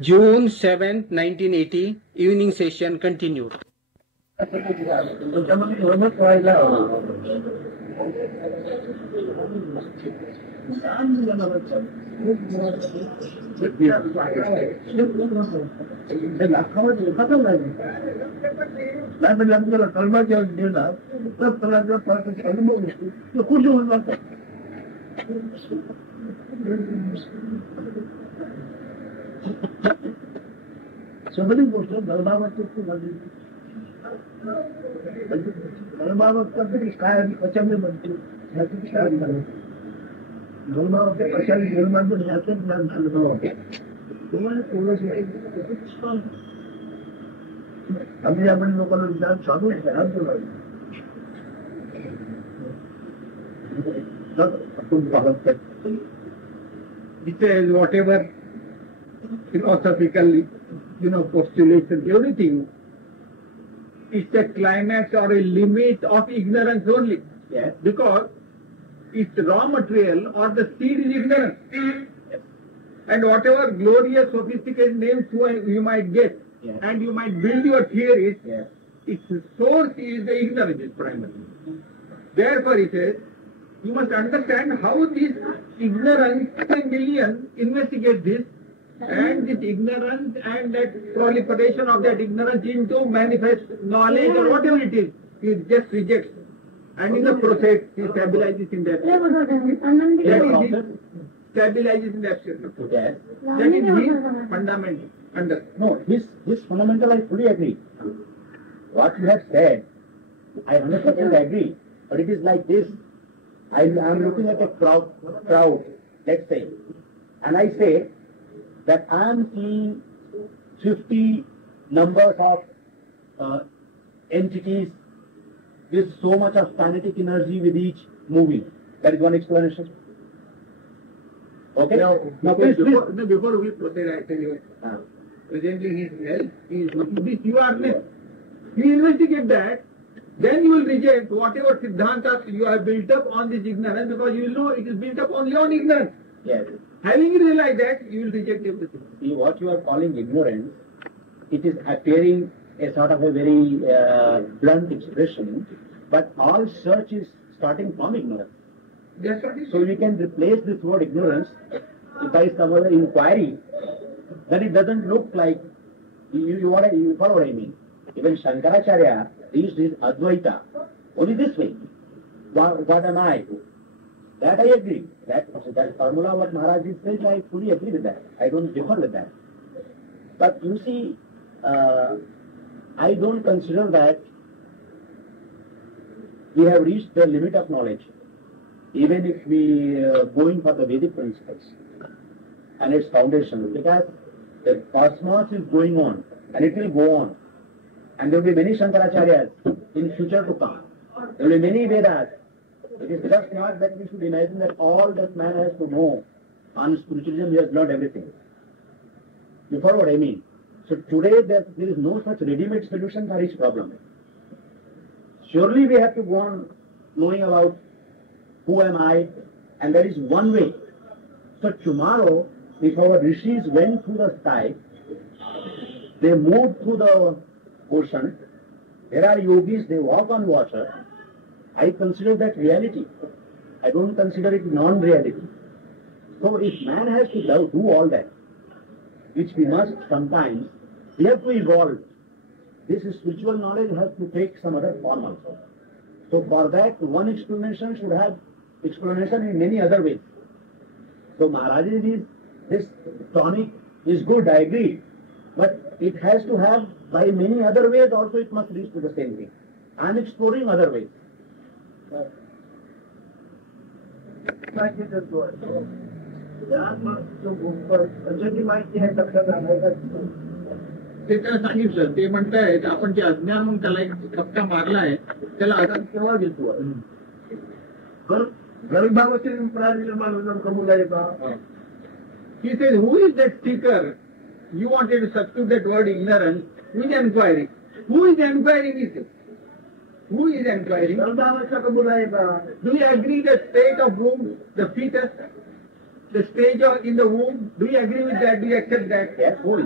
June 7th, 1980, evening session continued. सगळी गोष्ट धर्मावरती धर्मावर काय कशाने बनते ह्याची काय झालं धर्मावर कशाने निर्माण ह्याचं ज्ञान झालं आम्ही आपण लोकांना ज्ञान सांगून It says whatever philosophical, postulations, everything, it's a climax or a limit of ignorance only. Yes. Because its raw material or the seed is ignorance. Yes. And whatever glorious, sophisticated names you might get, yes, and you might build your theories, yes, its source is the ignorance primarily. Therefore it says, you must understand how this ignorance, a million, investigate this, and this ignorance and that proliferation of that ignorance into manifest knowledge or whatever it is, he just rejects. And in the process, he stabilizes in that. That is his, stabilizes in the absolute. yes. That is his fundamental. No, his fundamental I fully agree. What you have said, I 100% agree. But it is like this. I am looking at a crowd, let's say, and I say that I am seeing 50 numbers of entities with so much of kinetic energy with each moving. That is one explanation. Okay? Now please, before we proceed, I tell you, presently his health, he is looking this, you are left. You investigate that, then you will reject whatever Siddhantas you have built up on this ignorance, because you will know it is built up only on ignorance. Yes. Having realized that, you will reject everything. See, what you are calling ignorance, it is appearing a sort of a very blunt expression, but all search is starting from ignorance. That's what it is. So you can replace this word ignorance by some other inquiry, then it doesn't look like, you follow what I mean. Even Shankaracharya reached his Advaita only this way. What am I? That I agree. That formula what Maharaj is saying, I fully agree with that. I don't differ with that. But you see, I don't consider that we have reached the limit of knowledge, even if we going for the Vedic principles and its foundation, because the cosmos is going on and it will go on. And there will be many Shankaracharyas in future to come. There will be many Vedas. It is just not that we should imagine that all that man has to know on spiritualism, he has learned everything. You follow what I mean? So today there is no such ready-made solution for each problem. Surely we have to go on knowing about who am I, and there is one way. So tomorrow, if our rishis went through the sky, they moved through the ocean, there are yogis, they walk on water, I consider that reality. I don't consider it non-reality. So if man has to do all that, which we must sometimes, we have to evolve. This spiritual knowledge has to take some other form also. So for that, one explanation should have explanation in many other ways. So Maharaj's this tonic is good, I agree. But it has to have, by many other ways also it must reach to the same thing. I am exploring other ways. ते त्याला सांगितलं, ते म्हणतायत आपण जे अज्ञान म्हणून त्याला एक ठपका मारलाय, त्याला आता केव्हा घेतो? He says, who is that seeker? You wanted to substitute that word ignorance with enquiry. Who is enquiring is? Who is enquiring? Do you agree that state of womb, the fetus, the stage in the womb. Do you agree with that? Do you accept that? Yes, whole.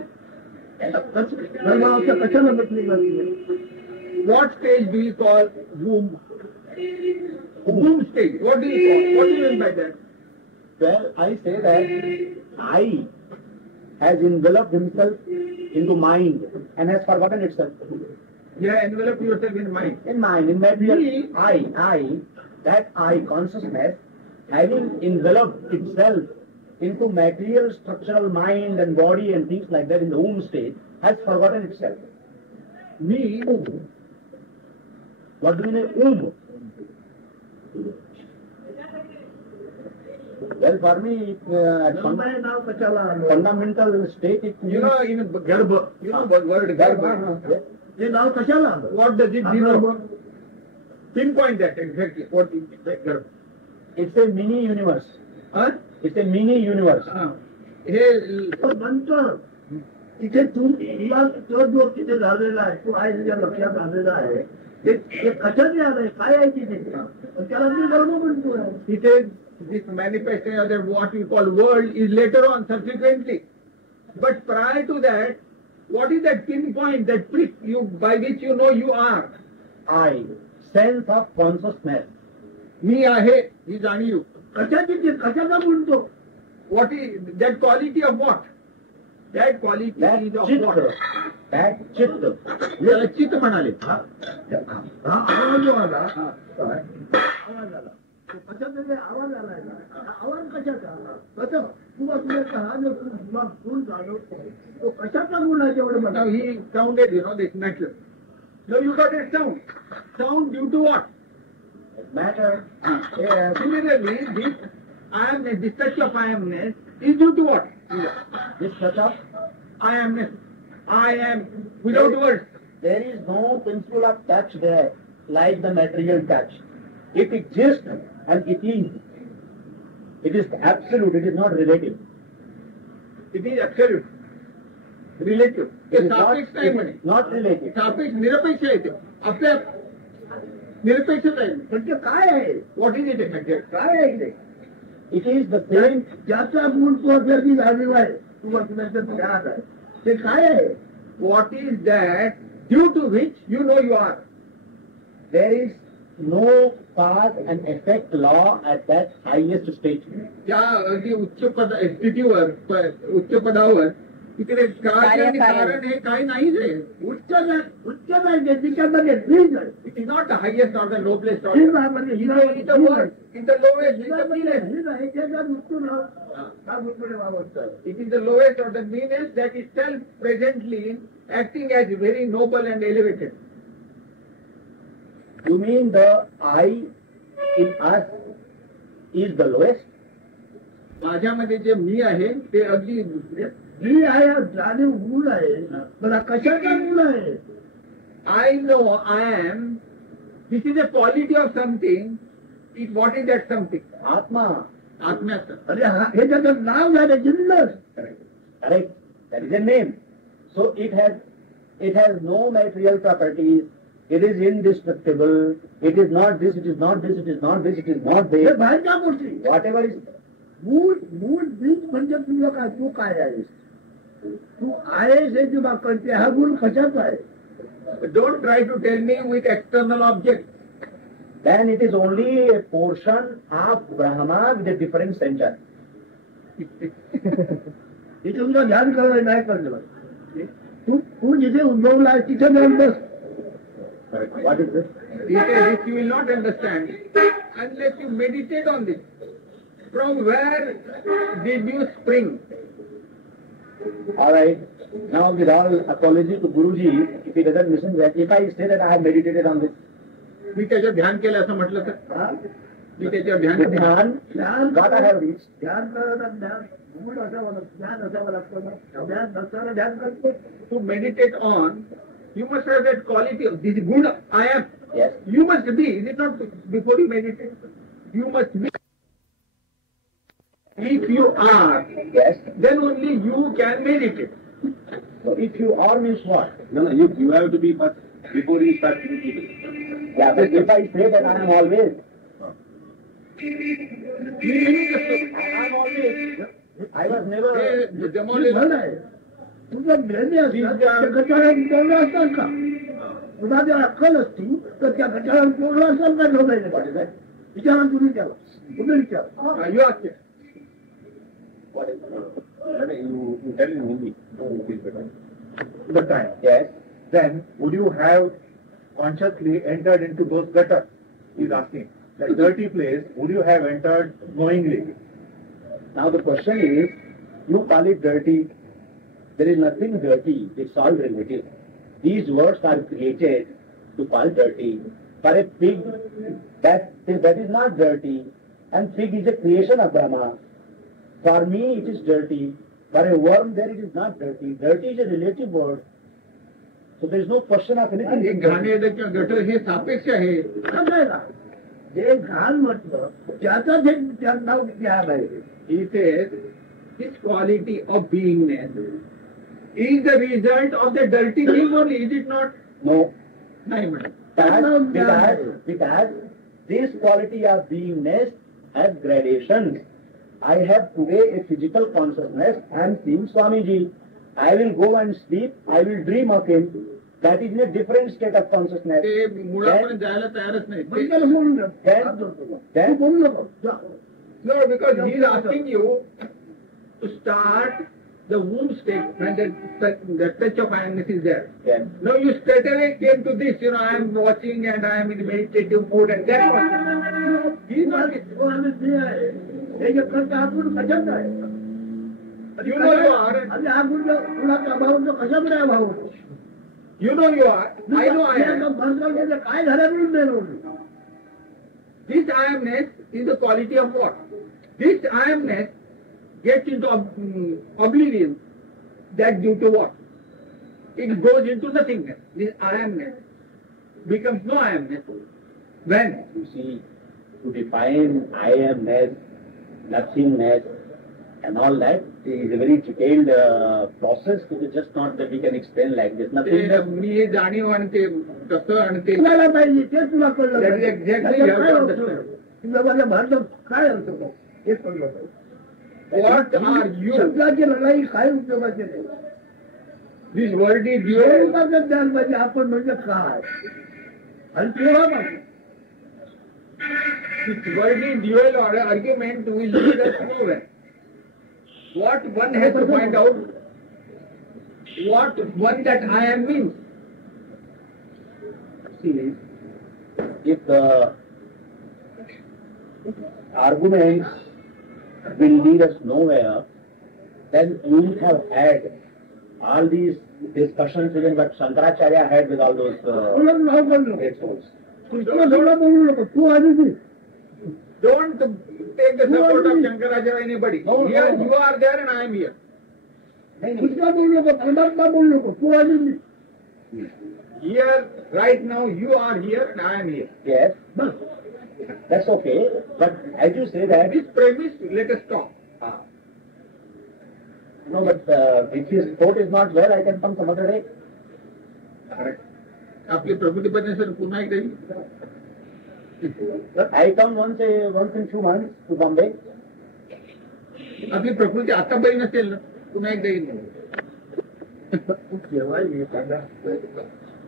What stage do you call womb? Womb stage. What do you call? What do you mean by that? Well, I say that I has enveloped himself into mind and has forgotten itself. Yeah, envelop yourself in mind. In mind, in material, Me? that I consciousness, having enveloped itself into material structural mind and body and things like that in the womb state, has forgotten itself. Me? What do you mean, womb? Well, for me, fundamental state, it You know, in Garbha, you know the word Garbha. What does it denote? Pinpoint that exactly. What is Garbha? it's a mini universe. Huh? It's a mini universe. हे नंतर तिथे तुला तो जो तिथे झालेला आहे तो आहे तुझ्या लक्षात आलेला आहे ते कशाने आलंय काय आहे तिथे त्याला मी धर्म म्हणतोय तिथे this manifestation of the what we call world is later on, subsequently. But prior to that, what is that pinpoint, that prick you by which you know you are? I, sense of consciousness. मी आहे ही जाणीव. कशाची ते कशाला म्हणतो What is that quality of what? That quality That is of chitta. what? That chitta. त्याला चित्त म्हणाले. हा आवाज जो आला आवाज आला तो कशाचा आवाज आलाय ना आवाज कशाचा कसं तुला तुझ्या हा जो तुला फुल जाणवतो तो कशाचा गुण आहे एवढं Now म्हणा he sounded, this matter. So you got a sound. Sound due to what? Matter. Similarly, this I amness, this touch of I amness is due to what? This touch of, I amness. I am without words. there is no principle of touch there, like the material touch. It exists and it is. It is absolute, it is not relative. It is absolute. Relative. It hey is not, सापेक्ष नाही it म्हणे. is not relative. सापेक्ष निरपेक्ष आहे ते. आपल्या निरपेक्षच आहे. पण ते काय आहे What is it exactly? काय आहे ते It is the same. ज्याचा गुण तो जरी झालेला आहे तू वाचण्याचं ज्ञान आहे ते काय आहे What is that due to which you know you are? There is no cause and effect law at that highest stage. त्या अगदी स्थितीवर उच्च पदावर तिकडे कार्य आणि कारण हे काही नाहीच आहे. उच्च नाही ते तिच्यामध्ये बीज आहे It is not the highest or the noblest बीज order. आहे म्हणजे It Hira is the worst, it is the lowest, it is the meanest. हिरा आहे त्याच्यात उचलून राहू का गुणपणे वावरतात It is the lowest or the meanest that is self-presently acting as very noble and elevated. You mean the I in us is the lowest? माझ्यामध्ये जे मी आहे ते अगदी ही आहे जाणीव गुण आहे मला कशाचा गुण आहे I know I am. This is a quality of something. What is that something? Atma. आत्म्याचं. अरे हे त्याचं नाव झालं zealous Correct. That is a name. So it has no material properties. It is indestructible. It is not this, it is not this, it is not this, it is not हे this. बाहेरच्या गोष्टी Whatever is मूळ बीज म्हणजे तुझं काय तू काय आहेस तू आहेस हे जेव्हा कळते हा गुण कशाचा आहे Don't try to tell me with external objects. then it is only a portion of Brahma with a different center. हे तुझं ध्यान करायला नाही कळलं तू जिथे उद्भवला आहे तिथे जाऊन बस What is this? This you will not understand unless you meditate on this. From where did you spring? All right. Now with all apology to Guruji, if he doesn't listen that, if I say that I have meditated on this, मी त्याच्यावर ध्यान केलं असं म्हटलं तर हा? मी त्याच्यावर ध्यान with केलं. Dhyan, what I have reached, ध्यान करायला ज्ञान गुण असावं लागतं ज्ञान असावं लागतं ना ध्यान नसताना ध्यान करतो To meditate on, you must have that quality of this good I am. yes, You must be. Is it not before you meditate? You must be. If you are, yes. then only you can meditate. So if you are means what? No, you have to be first before you start thinking. Yeah, but if I say that I am always, I was never. झालं आहे तुझं मेहनी असतात त्या गटाळ्यात पोरलं असतात का तुला जर अक्कल असती तर त्या गटाळ्यात पोरलं असेल का ठेवलं पाहिजे विचारा तुम्ही त्याला तुम्ही विचार You ask it. What is you tell in Hindi. The time. Yes. Then would you have consciously entered into those gutters? He's asking. That dirty place, would you have entered knowingly? Now the question is, you call it dirty. There is nothing dirty. It's all relative. These words are created to call dirty. For a pig, that is not dirty. And pig is a creation of Brahma. For me, it is dirty. For a worm, there it is not dirty. Dirty is a relative word. So there is no question of anything. एक घाण आहे किंवा gutter हे सापेक्ष आहे. असं आहे ना जे घाण म्हटलं त्याचाच एक नाव ज्ञान आहे He says, this quality of beingness is the result of the dirty thing only, is it not? No. नाही madam. Because this quality of beingness has gradations. I have today a physical consciousness. I am seeing Swamiji. I will go and sleep. I will dream of him. That is in a different state of consciousness. ते मुळापर्यंत जायला तयारच नाही. पण त्याला बोलून द्या. तू बोलू नको जा. No, because he is asking you to start the womb state when the touch of awareness is there. Yes. No, you straight away came to this, I am watching and I am in meditative mode and that was. He is not. तो आम्ही ते आहे हे जे करता आपण कशात आहे You know you are. आणि आपण कुणाचा अभाव होतो कशामुळे अभाव होतो You know you are. I know I am. काय झालं म्हणून नाही होतो This I amness is the quality of what? This I amness gets into oblivion. That due to what? It goes into nothingness. This I amness becomes no I amness. When? You see, to define I amness, nothingness, and all that is a very detailed process. It is just not that we can explain like this. Nothingness. मी हे जाणीव आणि ते कसं आणि ते तुला पाहिजे ते तुला कळलं That is पाहिजे. exactly त्याच्यात you have काय to होतं? understand. तुला माझ्या भारतात काय अर्थ होतो? हे कळलं पाहिजे. What are you? शब्दाची लढाई काय उपयोगाची नाही This word is you. स्वरूपाचं ज्ञान पाहिजे आपण म्हणजे काय आणि तेव्हा पाहिजे This word is dual or argument will lead us nowhere. What one has to find out, what one that I am means. See, if the arguments will lead us nowhere, then you would have had all these discussions even what Shankaracharya had with all those तुला नाव बोललो great souls. Krishna थोडा बोलू नको तू आधी दे Don't take the support of Shankaracharya or anybody. No, no, Here no. you are there and I am here. Krishna बोलू नको परमात्मा बोलू नको तू आधी दे Here, right now, you are here and I am here. Yes, बस that's okay. But as you say that, This premise, let us stop. no, but if his thought is not well, I can come some other day. आपली प्रकृती sir पुन्हा एकदा येईल. I come once in 2 months to Bombay. आपली प्रकृती आता बरी नसेल ना पुन्हा एकदा येईल. केव्हा येताना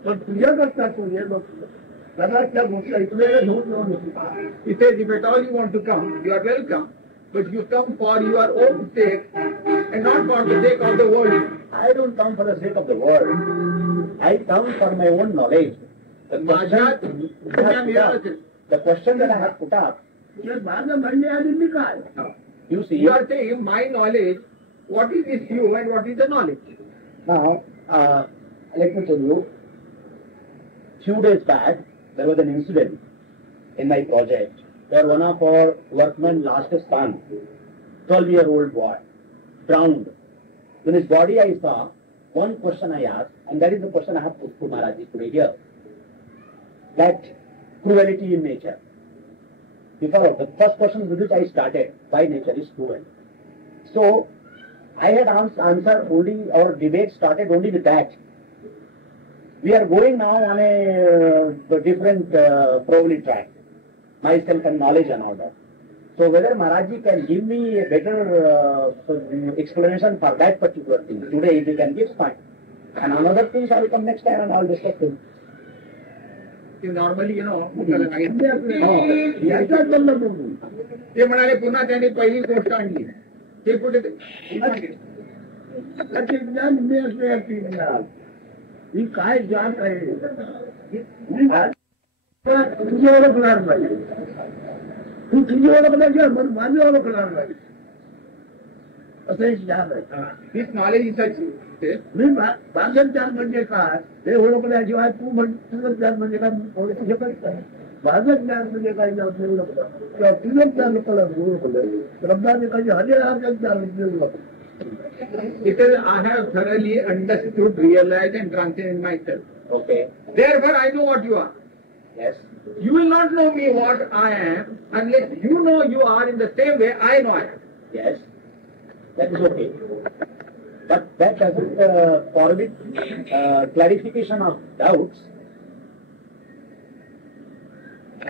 पण तुझ्या करता तू ये बघ सगळ्यात त्या गोष्टी इकडे घेऊन जाऊन He says, if at all you want to come, you are welcome, but you come for your own sake and not for the sake of the world. I don't come for the sake of the world. I come for my own knowledge. The question that I have put up, माझं म्हणण्याआधी मी काय you see, You are saying, my knowledge, what is this you and what is the knowledge? now, let me tell you, few days back, there was an incident in my project where one of our workmen lost his son, 12-year-old boy, drowned. In his body I saw one question I asked, and that is the question I have put to Maharaj today here. That cruelty in nature. Before the first question with which I started, why nature is cruel. So, I had answered only, our debate started only with that. We are going now on a different probably track. Myself and knowledge and all that. So whether Maharajji can give me a better explanation for that particular thing. Today if he can give, fine. And another things I will come next time and I will discuss them. Normally याच्यात बोललं बघू ते म्हणाले पुन्हा त्यांनी पहिली गोष्ट आणली ते कुठे त्याचे ज्ञान मी असण्याची ज्ञान ही काय जात आहे तुझी ओळखणार नाही तू तुझी ओळखण्याशिवाय मग माझी ओळखणार नाही असं एक ज्ञान आहे दिस नॉलेज इज मी माझं ज्ञान म्हणजे काय हे ओळखल्याशिवाय तू तुझं ज्ञान म्हणजे काय ओळखू शकत नाही माझं ज्ञान म्हणजे काय ओळखलं किंवा तुझं ज्ञान ओळखलं ब्रह्माने हरिहराचं ज्ञान ओळखलं. It is, I have thoroughly understood, realized and transcended myself. Okay. Therefore, I know what you are. Yes. You will not know me what I am unless you know you are in the same way I know I am. Yes. That is okay. But that doesn't forbid clarification of doubts.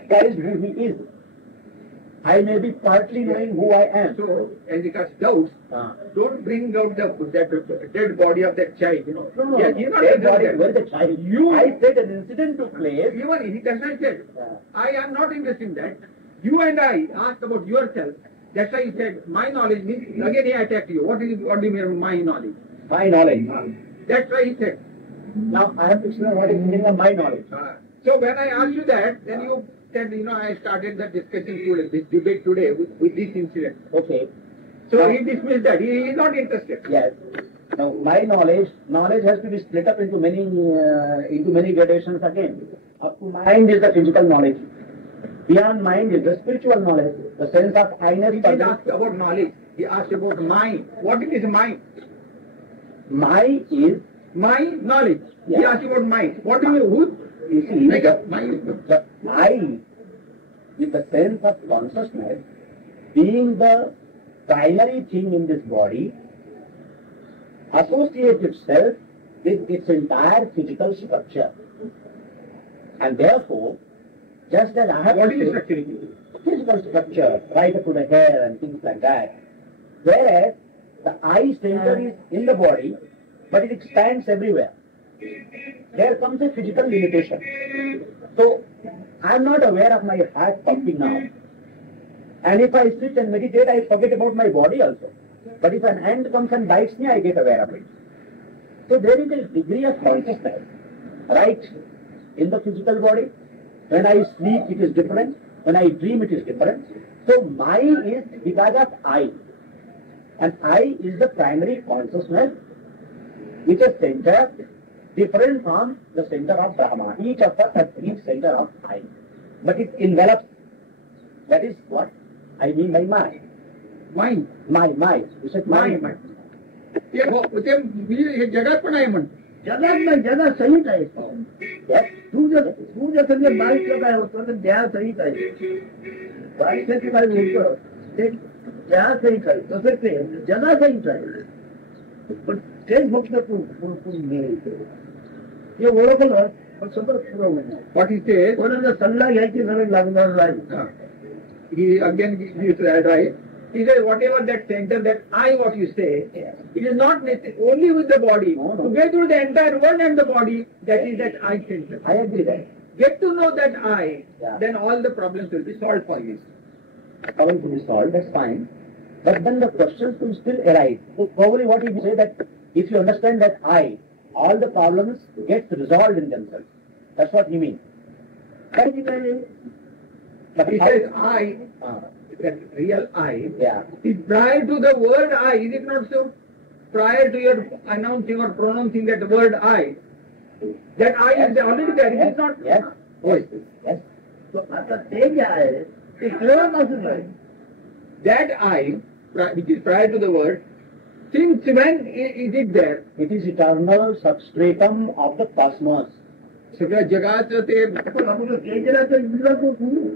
That is who he is. I may be partly knowing who I am. So, as regards doubts, don't bring out that dead body of that child. You know. No, no, Yes, he is not dead body, interested. where the child. You- I said an incident took place. Even he does not say, I am not interested in that. You and I asked about yourself. That's why he said, my knowledge means, again he attacked you. What do you mean by my knowledge? My knowledge. That's why he said. Now I have to explain what is meaning of my knowledge. So when I asked you that, then you said, I started the discussion today, this debate today with this incident. Okay. So he dismissed that. He is not interested. Yes. Now my knowledge has to be split up into many gradations again. Up to mind is the physical knowledge. Beyond mind is the spiritual knowledge. The sense of He I-ness. didn't ask about knowledge. He asked about mind. What it is mind? My is, My knowledge. He Yeah. asked about mind. What do you mean? you see, Like a mind. the I, with the sense of consciousness, being the primary thing in this body, associates itself with its entire physical structure. And therefore, just as I have What to is say, structure? physical structure, right up to the hair and things like that. Whereas the eye center is in the body, but it expands everywhere. There comes a physical limitation. So, I am not aware of my heart pumping now. And if I sit and meditate, I forget about my body also. But if an ant comes and bites me, I get aware of it. So there is a degree of consciousness, right, in the physical body. When I sleep, it is different. When I dream, it is different. So my is because of I. And I is the primary consciousness, which is center different from the center of Brahma. Each of us has each center of I. But it envelops. That is what I mean by my. Mind. My. You said my. ते जगात पण आहे म्हणतो. जगात नाही जगात सहित आहे Yes. तू जसं जे बाईचं काय होतं तर देहा सहित आहे बाईचं काय होतं ते देहा सहित आहे तसं ते जगा सहित आहे पण तेच फक्त तू हे ओळखलं पण सगळं पुरवलं What he says, कोणाचा सल्ला घ्यायची गरज लागणार नाही. he again gives that right. He says, whatever that center, that I, what you say, it is not necessary only with the body. No. To get through the entire world and the body, that is that I center. I agree that. Get to know that I, Yeah. then all the problems will be solved for you. Going to be solved, that's fine. But then the questions will still arise. So probably what he will say that if you understand that I, all the problems get resolved in themselves. That's what he means. But He how- says I, that real I, yeah. is prior to the word I, is it not so? Prior to your announcing or pronouncing that word I, that I is already there, is it not? Yes. Yes. Yes. तो आता ते जे आहे ते केव्हापासून आहे That I, which is prior to the word, since when is it there? It is eternal substratum of the cosmos. सगळ्या जगाचं ते पण आपण केंद्राचं इंद्र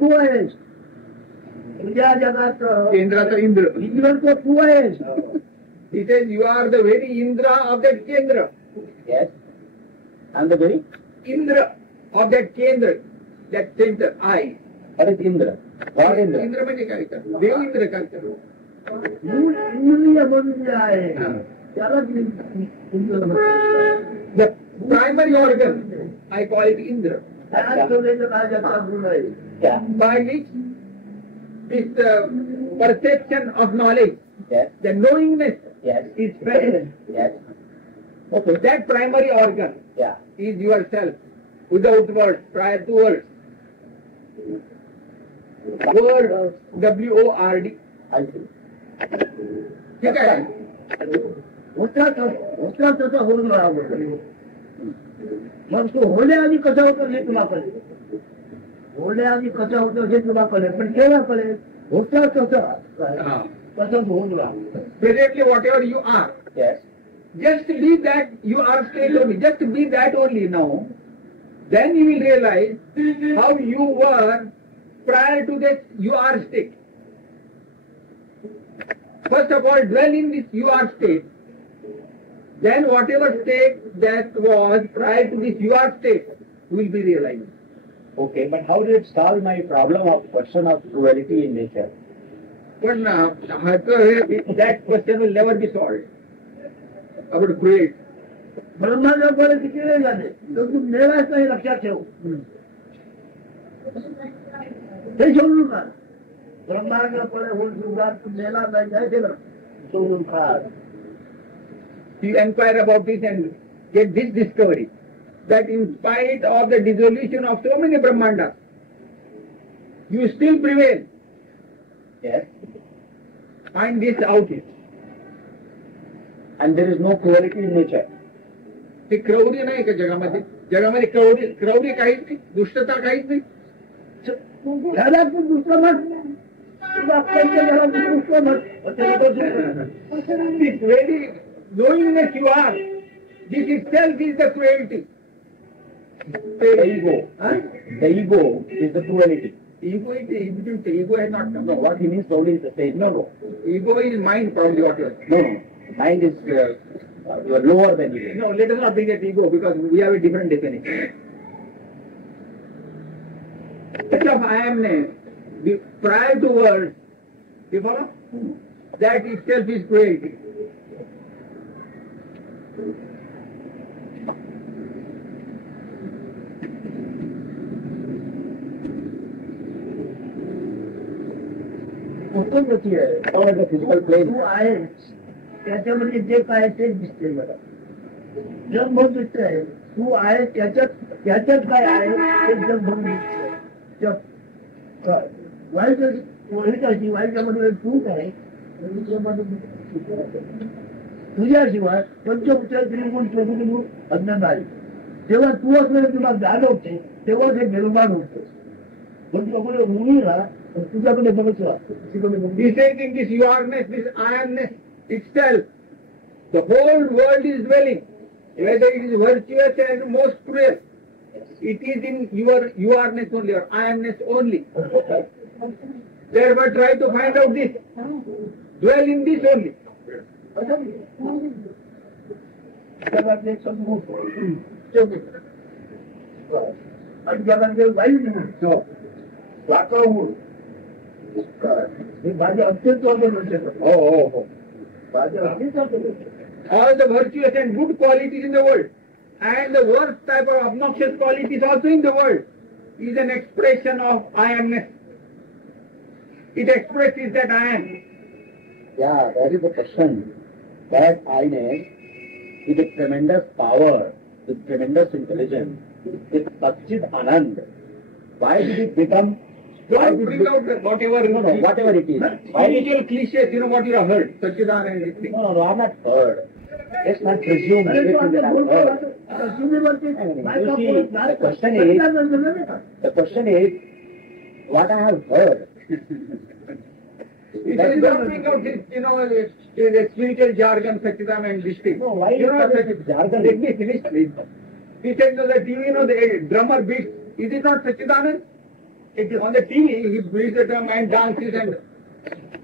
तू आहेस तुझ्या जगात केंद्राचं इंद्र. इंद्र तो तू आहेस He says you are the very Indra of that Kendra. Yes. And the very, Indra of that Kendra, that center, I. what is Indra? God Indra. Indra म्हणजे काय तर देव इंद्र काय तर मूळ इंद्रिय म्हणून जे आहे त्याला इंद्र म्हणतात. the primary organ I call it Indra त्या ठेवलेलं राजाचा गुण आहे. Yeah. by which this perception of knowledge, Yes. the knowingness Yes. is felt. Yes. Okay. That primary organ Yeah. is yourself without words, prior to words. Word WORD. I see. ठीक आहे होता तसा होऊन राहा. मग तो होण्याआधी कसा होतो हे तुला कळेल. होण्याआधी कसा होतो हे तुला कळेल, पण केव्हा कळेल? होता तसा तसंच होऊन राहा. Presently whatever you are, Yes. just be that you are state only, just be that only now. Then you will realize how you were prior to that you are state. First of all, dwell in this you are state. Then whatever state that was prior to this you are state will be realized. Okay, but how did it solve my problem of question of duality in nature? But that question will never be solved. About create. ब्रह्माचं फळ किती वेळ झाले तर तू मेळाच नाही, लक्षात ठेव. हे सोडून खा. ब्रह्माचं फळ होऊन सुद्धा तू मेला नाही काय केलं सोडून खा. You inquire about this and get this discovery that in spite of the dissolution of so many Brahmandas, you still prevail. Yes. Find this out. And there is no cruelty in nature. ते क्रौर्य नाही का जगामध्ये? जगामध्ये क्रौर्य काहीच नाही, दुष्टता काहीच नाही. घरात तू दुसरं म्हण, तुझा अक्कलच्या घरात तू दुसरं म्हण. This very knowingness you are, this itself is the cruelty. The ego. The ego is the cruelty. Ego is ego has not come. No, what he means probably is the same. No. Ego is mind probably whatever. No. Mind is you are lower than ego. No, let us not bring that ego because we have a different definition. Such of I amness, prior to words, you follow? That itself is cruelty. उत्पत्ती आहे. How is the physical plane? तू आहेस त्याच्यामध्ये जे काय तेच दिसते मला. जगभर दिसत आहे. तू आहे त्याच्यात काय आहे ते जगभर दिसतंय. वाईट वाईटामध्ये तूच आहे. तुझ्याशिवाय पंचभूत त्रिगुण प्रभुगुण अज्ञान आहे. तेव्हा तू असलेलं तुला जाणवते तेव्हा ते निर्माण होतं. पण तुझ्याकडे उभी राहा, तुझ्याकडे बघत राहा. He says in this you-are-ness, this I-am-ness itself, the whole world is dwelling, whether it is virtuous and most cruel. It is in your you-are-ness only or I-am-ness only. Therefore try to find out this. Dwell in this only. जगातले समूह आणि जगातले white वातावरण हे माझे अत्यंत Oh. माझे अत्यंत All the virtuous and good qualities in the world and the worst type of obnoxious qualities also in the world is an expression of I-amness. It expresses that I am. Yeah, that is the question. That I-ness, with a tremendous power, with tremendous intelligence, with Satchid Anand, why did it become? Don't bring out whatever whatever it is. spiritual cliches, you know what you have heard, Satchidanand and this thing. No, I have not heard. Let's not presume everything that I have heard. The question is, what I have heard. It is not bring out this, the spiritual jargon, Satchidanand and this thing. No, why You know, is that jargon? Let me finish, please. He said that the drummer beats, is it not Satchidanand? On the TV, he beats the drum and dances and...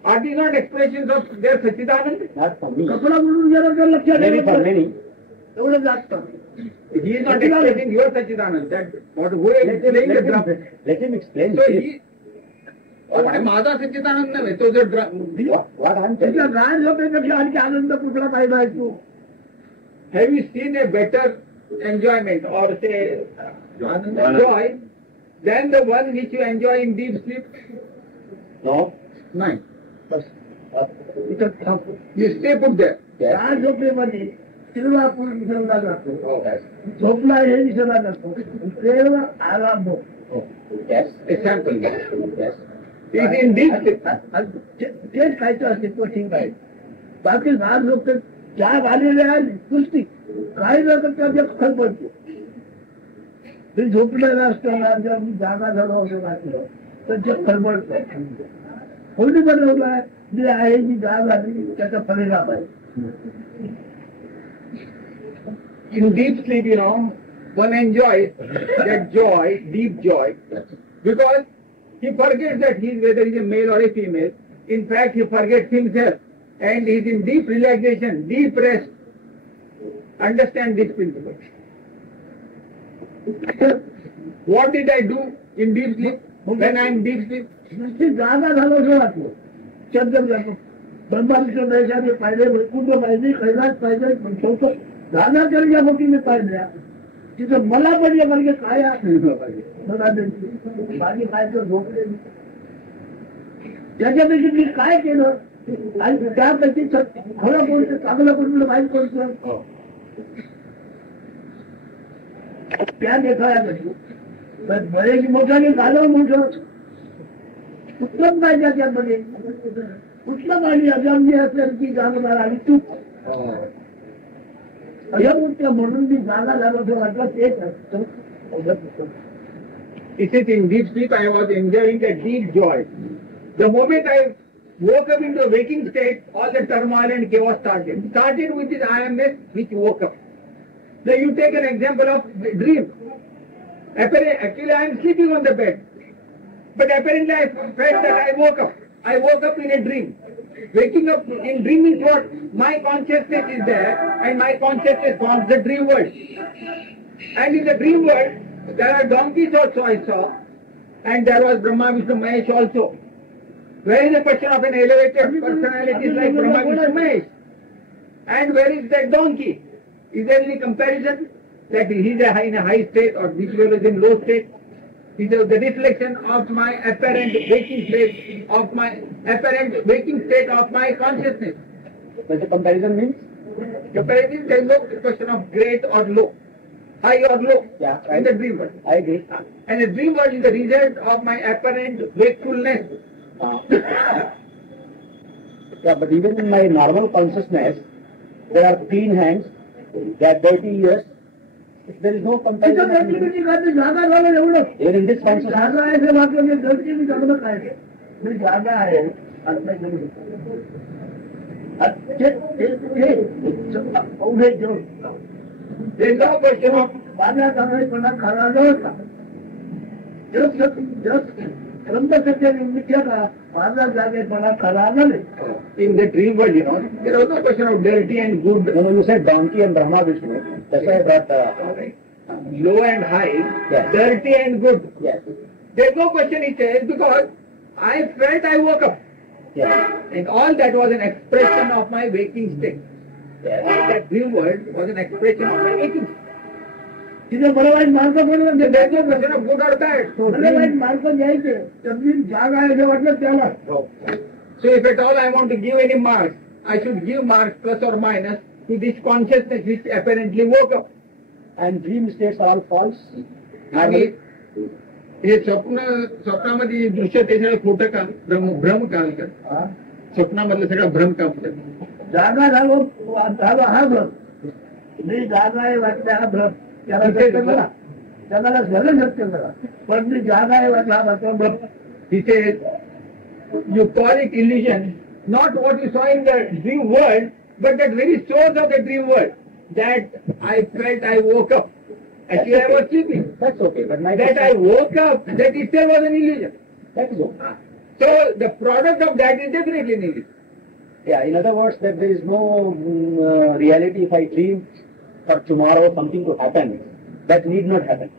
Are these not expressions of their Satchidanand? Not for me. कपडा बोलून गेला तर लक्षात Maybe for many. एवढं जास्त. He is not expressing your Satchidanand. That who is playing the drum. Let him explain. So this. अवघे माझा सच्चिदानंद नव्हे, तो जो What I'm telling त्याच्या you, गाय झोपेपेक्षा आणखी आनंद कुठला पाहिला आहे तू? have you seen a better enjoyment or say joy than the one which you enjoy in deep sleep? no, नाही. बस. इथं थांब. You stay put there. yes, गाय झोपेमध्ये तिरवा पुरुष विसरला जातो. yes, झोपला हे विसरला जातो. प्रेरणा आराम हो. yes, A sample. yes. It is in deep sleep. तेच खायचं असते तो ठीक आहे. बाकी गाय झोपते जाग आलेले आहे नुसती काही लोक त्याच्या खलबळतो. ते झोपलेलं असताना जर मी जागा झालो असं वाटलं तर ते खलबळतो. कोणी बनवलं आहे जी आहे जी जाग आली त्याचा परिणाम आहे. In deep sleep, one enjoys that joy, deep joy, because he forgets that whether he is a male or a female. In fact, he forgets himself and he is in deep relaxation, deep rest. Understand this principle. What did I do in deep sleep when I am deep sleep? नुसती जागा झालो असं वाटलं. चंद्र जातो ब्रह्माविष्णू देशाने पाहिले वैकुंठ पाहिजे कैलास पाहिजे पण शेवटं जागा तरी या गोष्टीने पाहिल्या तिथं मला पण या मार्गे काय मला माझी काय तर झोपले त्याच्यापैकी मी काय केलं आणि त्यापैकी खरं बोलतो चांगलं बोलतो वाईट बोलतो त्या देखाव्यासाठी पण बरे की मोठ्याने झालं मोठं उत्तम पाहिजे त्यामध्ये उत्तम आणि अजन्य असेल की जागणार आणि तूप अशा गोष्टी म्हणून मी जागा झालो असं वाटलं तेच असतं. It is in deep sleep I was enjoying a deep joy. The moment I woke up into a waking state, all the turmoil and chaos started. Started with this I amness which woke up. Now you take an example of dream. Actually I am sleeping on the bed. But apparently I felt that I woke up. I woke up in a dream. Waking up in dream is what? My consciousness is there and my consciousness forms the dream world. And in the dream world, there are donkeys also I saw. And there was Brahma, Vishnu, Mahesh also. Where is the question of an elevated personality like Brahma, Vishnu, Mahesh? And where is that donkey? Is there any comparison? That he is in a high state or this fellow is in low state? It is the reflection of my apparent waking state, of my consciousness. Does the comparison means? Comparison, there is no question of great or low, high or low Yeah, in right. the dream world. I agree. And the dream world is the result of my apparent wakefulness. Yeah, but even in my normal consciousness, there are clean hands, there are dirty ears. There is no तिथं comparison. दर्शनाची काय जागा झालं एवढं Even in this consciousness, जागा आहे ते वाक्य मी दर्शनी चांगलं काय मी जागा आहे आत्मा घेऊन उभे घेऊन There is no question of माझ्या चांगलेपणा खरा नव्हता ब्रह्मसत्य मिथ्या का माझा जागेपणा खरा नव्हे. in the dream world, there was no question of dirty and good, when you said donkey and Brahma Vishnu, that's why I brought low and high, Yes. dirty and good. yes, There is no question, he says, because I felt I woke up. yes, And all that was an expression of my waking state. yes. All that dream world was an expression of my waking state. तिथे बरं white मार्ग बनवून There is no question of good or bad. बरं white मार्ग घ्यायचे त्यातली जागा आहे असं वाटलं त्याला So if at all I want to give any marks, I should give marks plus or minus to this consciousness which apparently woke up. And dream states are all false. आणि हे स्वप्नामध्ये जे दृश्य ते सगळं खोटं का भ्रम काल का हा? स्वप्नामधलं सगळं भ्रम का जागा झालो हा भ्रम मी जागा आहे वाटलं हा भ्रम त्याला सत्य करा जगाला झालं सत्य करा पण मी जागा आहे वाटला हा मात्र भ्रम. He says, you call it illusion, not what you saw in the dream world, but that very source of the dream world, that I felt I woke up. Actually I was sleeping. That's okay, but my That I woke up, that itself was an illusion. that is okay. So the product of that is definitely an illusion. Yeah, in other words, that there is no reality if I dream for tomorrow something to happen. That need not happen.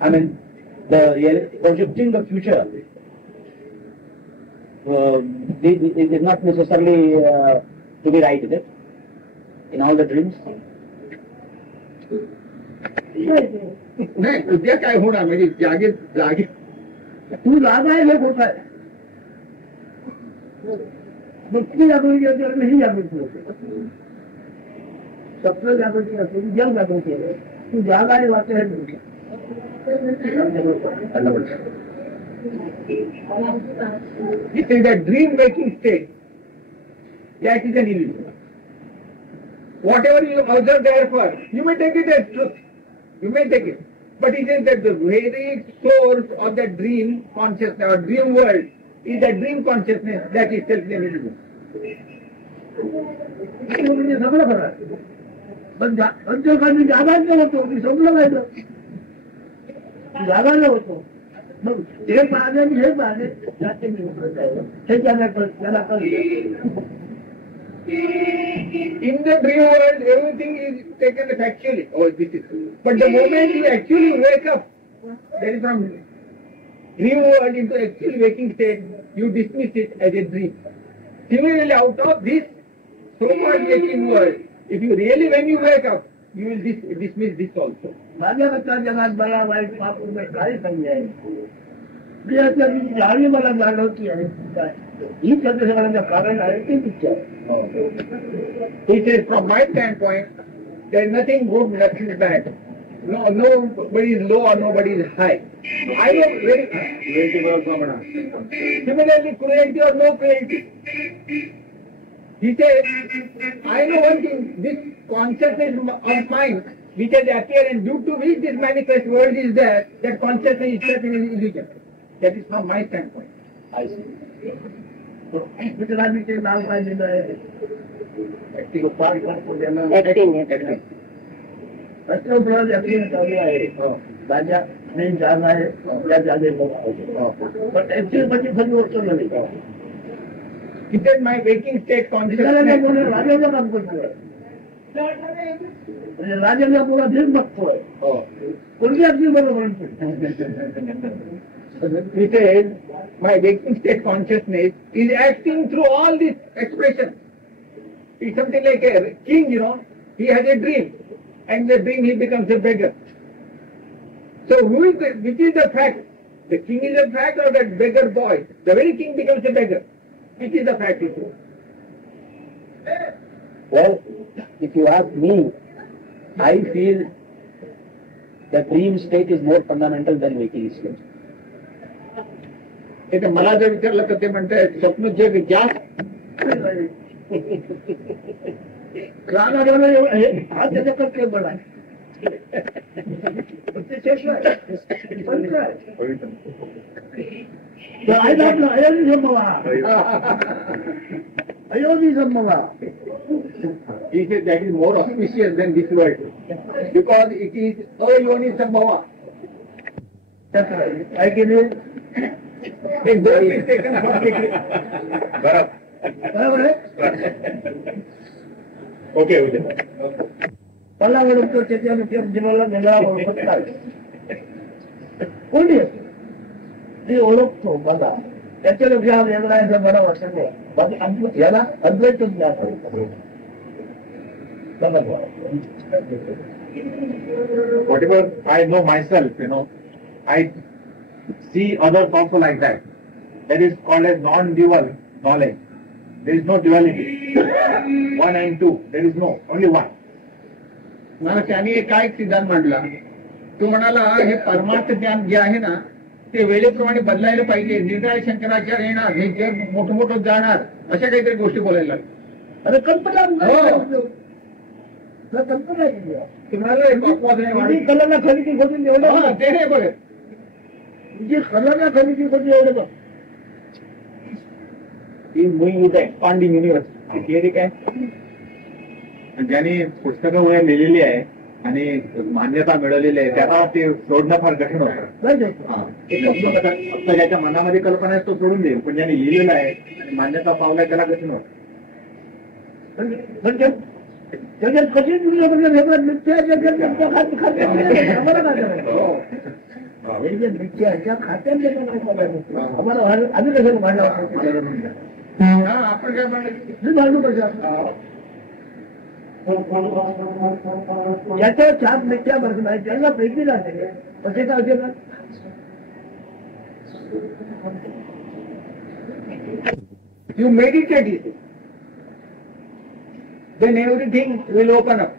I mean, the projecting the future it is not necessarily to be right, is it? In all the dreams? नाही उद्या काय होणार म्हणजे जागे तू जागा आहे हे होत आहे मग किती जागृती असते ही जागृती होते सप्न जागृती असते जग जागृती आहे तू जागा आहे वाचत आहे It is a dream waking state. That is an illusion. Whatever you observe therefore, you may take it as truth. You may take it. But it is that the very source of that dream consciousness or dream world is that dream consciousness that is self an illusion. म्हणजे सगळं खरं आहे पण पंचकांनी जागाच नाही होतो मी संपलं पाहिजे जागायला होतो मग हे पाहणे हे पाहणे जाते मी हे त्याला कळलं In the dream world, everything is taken factually. Oh, this is. But the moment you actually wake up, that is from dream world into actual waking state, you dismiss it as a dream. Similarly, out of this so-called waking world, if you really, when you wake up, you will dismiss this also. माझ्याकरता जगात मला white पाप काही नाही आहे मी आता जाणी मला जाणवती आहे काय ही सगळ्यांचं कारण आहे ते विचार He says, from my standpoint, there is nothing good, nothing bad. No, nobody is low or nobody is high. I know very similarly, cruelty or no cruelty. He says, I know one thing, this consciousness of mine, which has appeared and due to which this manifest world is there, that consciousness itself is illusion. That is from my standpoint. I see. मित्रांचे नाव काय दिलं आहे अष्टप्रज acting चालू आहे माझ्या main जागा आहे त्या जागेवर पण ऍक्टिंग म्हणजे खरी गोष्ट नाही It is my waking state consciousness. राजाचं काम करतोय राजाला पुरा देश बघतोय कोणती ऍक्टिंग बरोबर He says, my waking state consciousness is acting through all these expressions. It's something like a king, he has a dream, and the dream he becomes a beggar. So which is the fact? The king is a fact or that beggar boy? The very king becomes a beggar. Which is the fact? He says. Well, if you ask me, I feel the dream state is more fundamental than waking state. ते मला जर विचारलं तर ते म्हणतात स्वप्न जग जास्त हा त्याच्या करते बडा Ayodhi संभवा He says that is more auspicious than this world because it is Ayoni Sambhava. काय केले एक दोन मिस्टेकन बरोबर ओके मला ओळखतो त्याच्या जीवाला वेगळा ओळखत कोणी ते ओळखतो मला त्याच्यापेक्षा वेगळा आहे मला वाटत नाही याला अद्वैतच नाही whatever I know myself, I see others also like that. That is called as non-dual knowledge. There is no duality. One and two. There is no, only one. मला त्याने काय एक सिद्धांत मांडला तो म्हणाला हे परमार्थ ज्ञान जे आहे ना ते वेळेप्रमाणे बदलायला पाहिजे निर्णय शंकराचार्य येणार हे जग मोठं मोठं जाणार अशा काहीतरी गोष्टी बोलायला लागल्या. अरे कल्पना कल्पना कलाला खरेदी करून एवढं ते नाही बघत म्हणजे कलाला खरेदी करून एवढं बघ is moving with the expanding universe. Theory काय ज्यांनी पुस्तकं वगैरे लिहिलेली आहे आणि मान्यता मिळवलेली आहे त्याला ते सोडणं फार कठीण होतं. फक्त ज्याच्या मनामध्ये कल्पना आहे तो सोडून देईल पण ज्यांनी लिहिलेलं आहे आणि मान्यता पावलाय त्याला कठीण होतं. म्हणजे त्याच्यात कशी दुनिया म्हणजे वेगळं नृत्य जगात आम्हाला काय करायचं हे जे मिठी आहे त्या खात्यात आम्हाला आम्ही कसं भांडला आपण काय म्हणलं भांडू कसं याच्या छाप मिठ्या बरं नाही त्यांना पैकी जाते कसे काय होते ना You meditate it. Then everything will open up.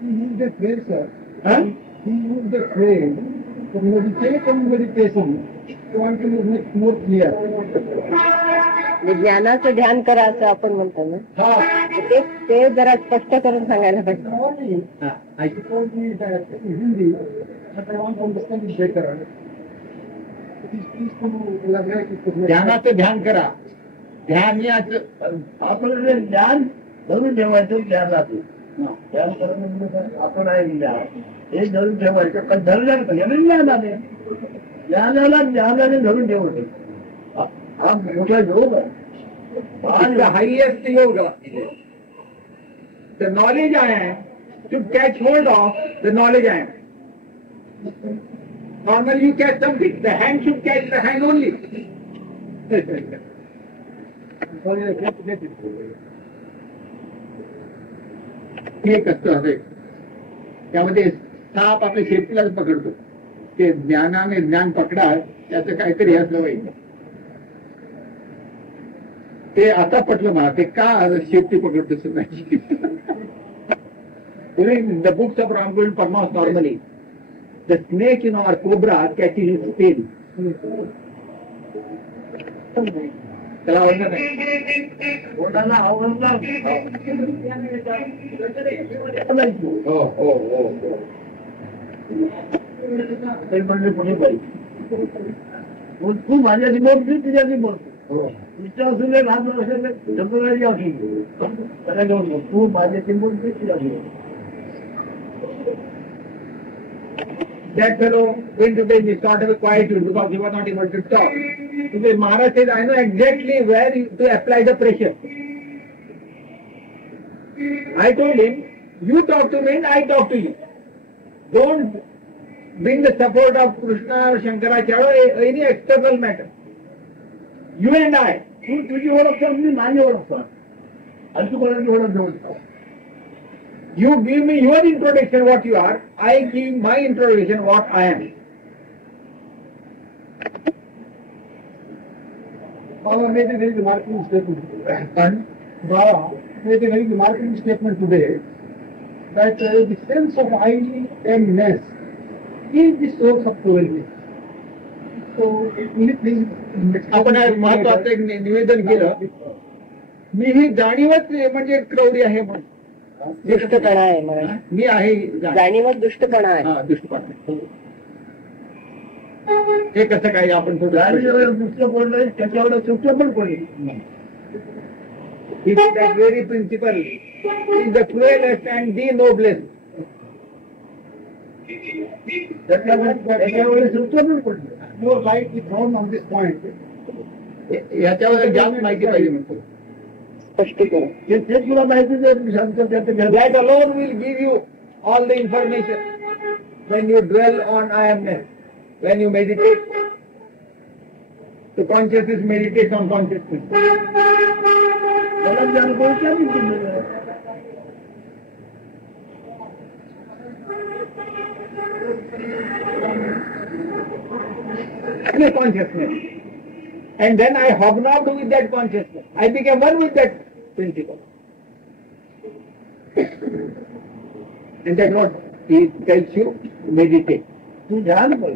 He used the phrase, sir. Huh? He used the phrase. So meditate on meditation. You want to make it more clear. ज्ञानाचं ध्यान करा असं आपण म्हणतो ना ते जरा स्पष्ट करून सांगायला पाहिजे. I told you that in Hindi, but I want to understand it better. ध्यानाचं ध्यान करा. ध्यान याचं आपल्याला ज्ञान धरून ठेवायचं ज्ञानाचं ध्यान करणं म्हणजे काय? आपण आहे ज्ञान हे धरून ठेवायचं पण धरलं ज्ञानाने ज्ञानाला ज्ञानाने धरून ठेवलं हा मोठा योग आहे. the highest yoga. The knowledge I am should catch hold of the knowledge I am. Normally you catch something. The hand should catch the hand only. एक असतं असं त्यामध्ये साप आपल्या शेतीलाच पकडतो. ते ज्ञानाने ज्ञान पकडा त्याचं काहीतरी असलं पाहिजे. ते आता पटलं मला ते का शेती पकडतो नाही. In the books of Ramguru Paramahansa normally, the snake, or cobra catches his tail. त्याला आवडलं नाही. कोणाला आवडला हो हो हो ते म्हणजे कोणी पाहिजे तू माझ्याशी बोल मी तुझ्याशी बोलतो इच्छा असून राहत असेल जमणारी असून त्याला घेऊन बोल तू माझ्याशी बोल मी तुझ्याशी बोल. That fellow went to bed, he thought of a quiet because he was not able to talk. Today Maharaj said, I know exactly where to apply the pressure. I told him, you talk to me and I talk to you. Don't bring the support of Krishna or Shankaracharya or any external matter. You and I. तू तुझी ओळख सांग मी माझी ओळख सांग आणि तू कोणाची ओळख देऊ शकतो. You give me your introduction what you are, I give my introduction what I am. Baba made a very remarkable statement. Baba made a very remarkable statement today that the sense of I amness is the source of cruelty. So, आपण महत्वाचं एक निवेदन केलं. मी ही जाणीवच म्हणजे क्रौर्य आहे म्हणून. दुष्टपणा आहे मला मी आहे जाणीवच दुष्टपणा आहे. हा दुष्टपणा. हे कसं काय आपण दुष्ट बोललं त्याच्यावर सुख पण पडले. that very principle is the cruelest and the noblest. त्याच्यावर सुख पण पडले. More light is thrown on this point. याच्यावर जास्त माहिती पाहिजे म्हणतो. स्पष्टीकरण ते तुला माहिती That alone will give you all the information when you dwell on I amness. When you meditate, the consciousness meditates on consciousness. त्याला जानकोच्या नाही. Consciousness. And then I hobnobbed with that consciousness. I became one with that principle. And that's what he tells you, meditate. तू ध्यान कर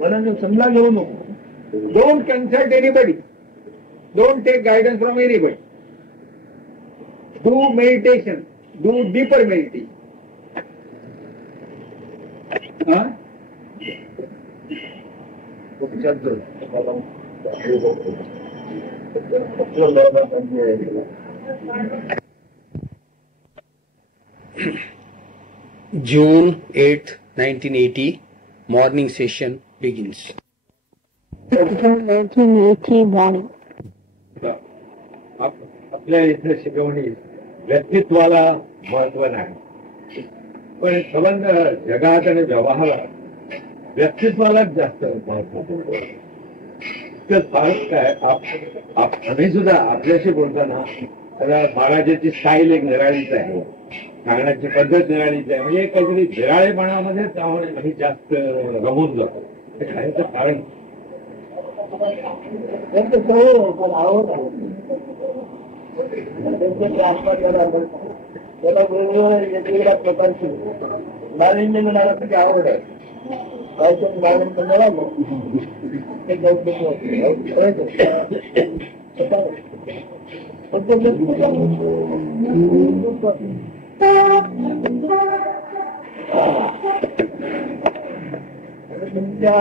मला समजा घेऊ नको. Don't consult anybody. Don't take guidance from anybody. Do meditation. Do deeper meditation. Huh? June 8th, 1980, morning session begins. आपल्या इथं शिकवणी व्यक्तित्वाला महत्व नाही पण संबंध जगात आणि व्यवहारात व्यक्तित्वालाच जास्त महत्व देतो. तर फारच काय आम्ही सुद्धा आपल्याशी बोलताना त्याला महाराजाची स्टाईल एक निराळीच आहे, सांगण्याची पद्धत निराळीच आहे. म्हणजे काहीतरी निराळेपणामध्येच आम्ही जास्त रमून जातो. ते काय तर कारण त्यांचं सवय आहे, पण आवड आहे. त्यांचे आत्मज्ञान त्याला वेगवेगळ्या प्रकारची नाविन्य मिळाल्यासाठी आवड आहे. काहीतरी नाविन्य मिळालं ते तुमच्या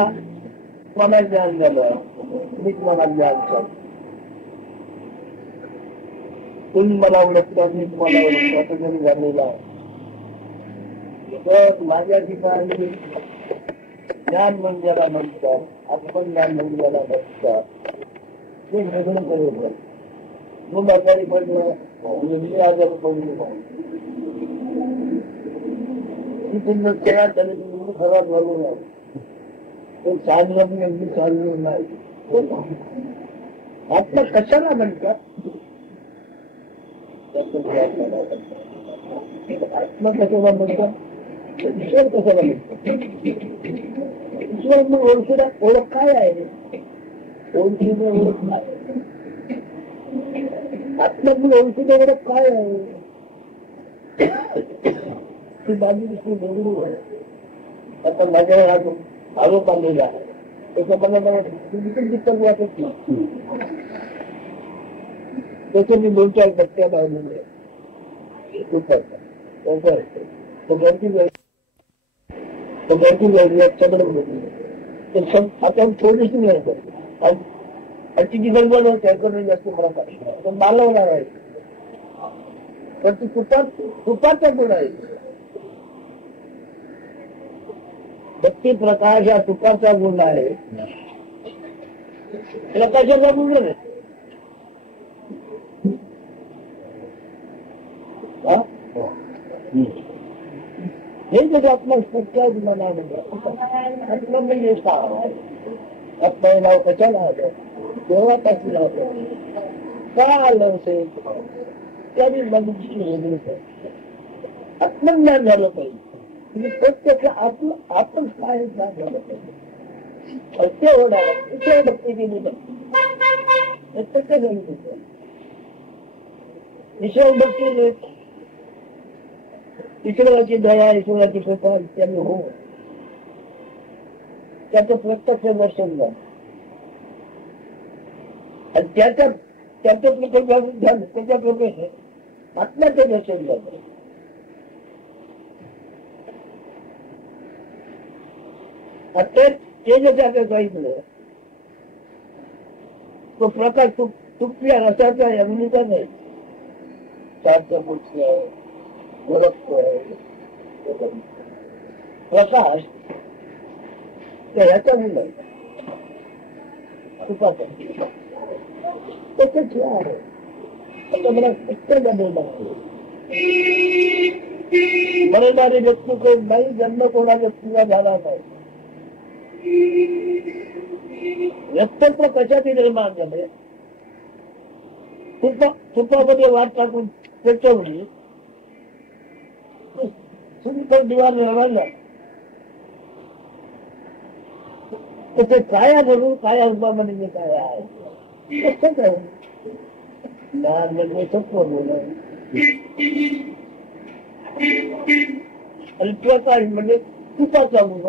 मनात ज्ञान झालं, मीच मनात ज्ञान झालं. तुम्ही मला ओळखता, मी तुम्हाला ओळखतो, असं जरी झालेलं आहे. तर माझ्या ठिकाणी ज्ञान मंदिराला म्हणतात, आपण ज्ञान मंदिराला म्हणतात, ते वेगळं करू. मग आजारी पडलं, मी आजारी पडलो, ती तुमचं तयार झाली, तुम्ही खराब झालो नाही. तो चाललं मी अगदी चाललो नाही. आत्मा कशाला म्हणतात? आत्मा कशाला म्हणतात? ईश्वर कशाला म्हणतात? ईश्वर मग ओळखीला ओळख काय आहे? ओळखीने ओळख काय? आत्मा मग ओळखीने ओळख काय आहे? ती बाजू दुसरी वेगळी आहे. आता माझ्यावर आरोप आलेला आहे, त्याच्या मला दिक्कत वाटत नाही. त्याचे मी 2-4 बट्ट्या लावलेल्या आपण थोडीशी नाही करतो आणि तिची गडबड त्याकडे जास्त मला काय मालवणार आहे. तर ती तुपाचा गुण आहे. भक्ती प्रकाश हा तुपाचा गुण आहे. प्रकाशाचा गुण नाही. हे जर आत्मा सत्या गुणाला आत्मा म्हणजे आत्मा नाव कशाला आलं, देवापासून आलं, काय आलं असेल त्याने मनुष्य वेगळीच आहे. आत्मज्ञान झालं पाहिजे. तुम्ही प्रत्यक्ष आपण काय ज्ञान झालं पाहिजे. ते होणार इथे भक्ती केली पाहिजे. प्रत्यक्ष झाली पाहिजे. ईश्वर भक्ती, ईश्वराची दया, ईश्वराची कृपा इत्यादी हो, त्याचं प्रत्यक्ष दर्शन झालं आणि त्याचं प्रकल्प झालं. त्याच्या प्रकारे आत्म्याचं दर्शन झालं. आता ते जे त्याचं सांगितलं तो प्रकाश तुपल्या रसाचा अग्नीचा नाही, शांत पुढच्या ओळखतोय प्रकाश ह्याचा नाही तुपाचा त्याच आहे. आता मला उत्तर झालेलं आहे. मरेणारी व्यक्ती कोण नाही, जन्म कोणा व्यक्तीला झाला नाही. व्यक्तित्व कशाचे निर्माण झाले? तुपामध्ये वाट टाकून पेटवली, सुंदर दिवा निर्माण. त्याचे काया भरून काया रूपामध्ये काय आहे कसं काय ज्ञान म्हणजे सत्व बोलणं आणि प्रकाश म्हणजे तुपाचा गुण.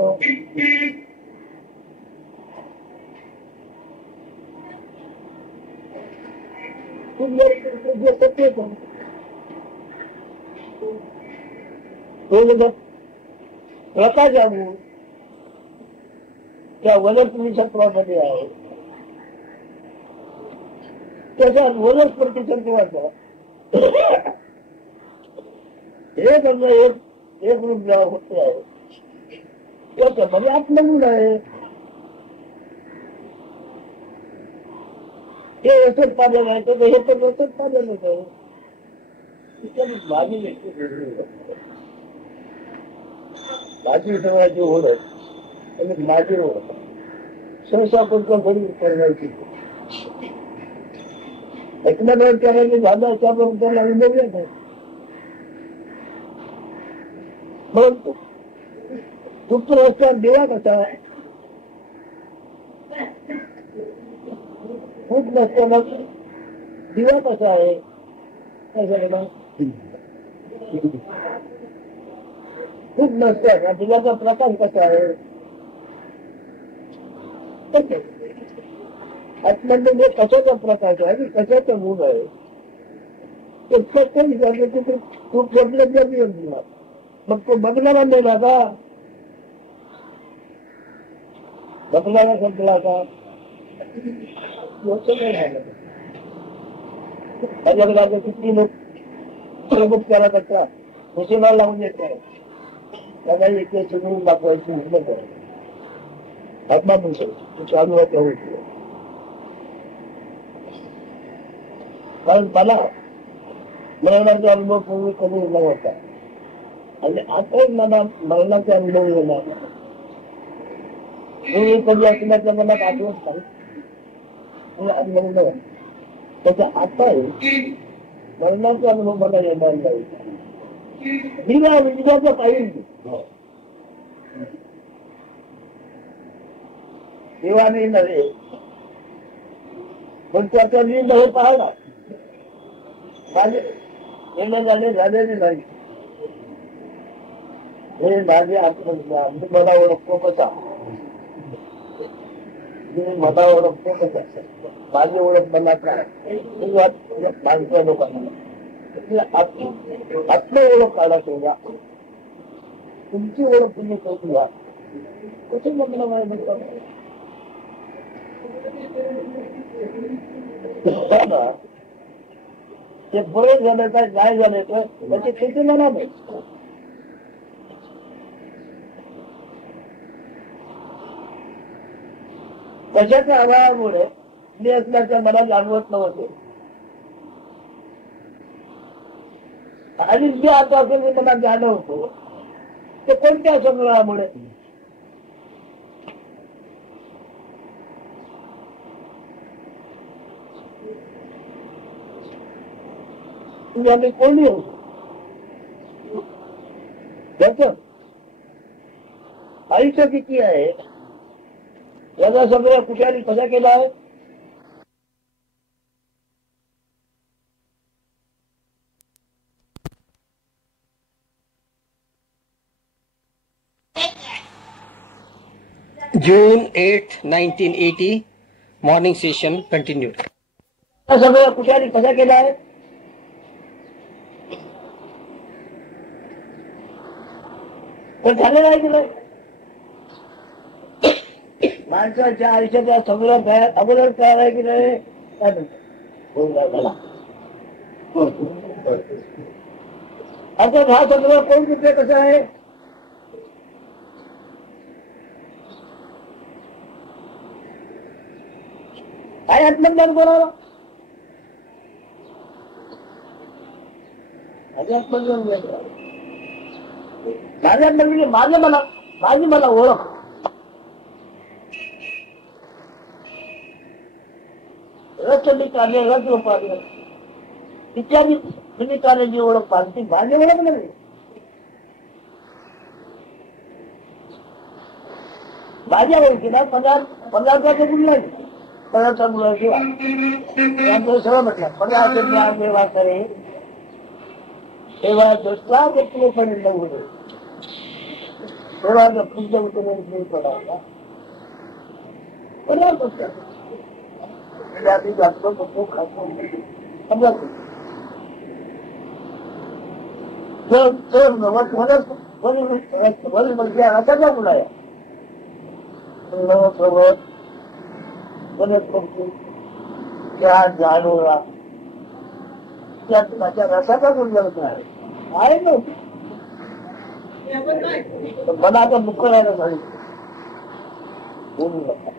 प्रकाश आहे त्या वनस्पती सत्वामध्ये आहे. त्याच्या वनस्पती सत्वाचा एक रूप होते आहे. त्याच्यामध्ये आत्मगुण आहे. हे असत पालन आहे तर हे पण असत पालनच आहे. माझी समाजाची ओळख आणि माझी ओळख सहसा कोणत्या घरी करण्याची एकमेकांना करायची झालं त्याबरोबर त्याला अनुभव येत नाही. परंतु गुप्त रस्त्यावर दिवा कसा आहे, खूप नसताना दिवा कसा आहे खूप नसताना दिव्याचा प्रकाश कसा आहे आतमध्ये कशाचा प्रकाश आहे आणि कशाचं मूळ आहे ते फक्त विचारलं की तू कुठलं मग तो बदलाला नेला का, बदलाला संपला का, माझ्याकडे किती लोक प्रमुख करा करता घोषणा लावून येतात त्यांना इथे सगळून दाखवायची हिंमत आहे. आत्मा म्हणतो तू चालू आहे तेवढी. कारण मला मरणाचा अनुभव पूर्वी कमी नव्हता आणि आता मला मरणाचा अनुभव येणार मी कधी असण्याच्या मनात आठवत नाही अनुभव नाही त्याचा आता मरणाचा अनुभव मला येणार नाही. दिवा विजयाचा पाहिजे देवाने नव्हे पण त्याचा मी नव्हे पाहला माझे झालेले नाही. हे माझे मी मला ओळखतो कसा, मी मला ओळखतो कसा, माझी ओळख मला काय माणसा लोकांना आत्म ओळख काढा तेव्हा तुमची ओळख तुम्ही करून घ्या. कुठे म्हटलं नाही ते बरे झाले काय नाही झाले तर त्याचे किती म्हणा नाही. कशाच्या अभावामुळे मी असल्याच्या मला जाणवत नव्हते आणि जे आता असेल मला जाणवतो ते कोणत्या संग्रहामुळे तुम्ही आम्ही कोणी होतो त्याच आयुष्य किती आहे याचा सगळं कुशारी कसा केला आहे. June 8, 1980, morning session continued. सगळं कुशारी कसा केला आहे. पण झालेलं आहे की नाही माणसाच्या आयुष्याचा सगळं अगोदर तयार आहे की नाही काय म्हणतो आता हा सगळं कोण कुठे कसं आहे काय आत्मज्ञान बोलावं माझे आत्मज्ञान माझ्या म्हणजे माझी मला ओळख रस निकाले रस उपाडलं तिच्या निकालाची ओळख पाहते माझी ओळख नाही. माझ्या ओळखीला पदार्थाचं गुण नाही पदार्था मुलं किंवा सगळं म्हटलं पदार्थ ज्ञान सेवा करे सेवा दृष्टा व्यक्तीपणे नव्हते सेवा पूजा उतरणे पडायला पदार्थ जातो तो खातो समजा म्हणजे हाताचा मुलाया सोबत मदत करतो त्या जाणवला त्यात माझ्या रसाचा गुणधर्म आहे ना मला आता मुख राहायला सांगितलं बोलू नका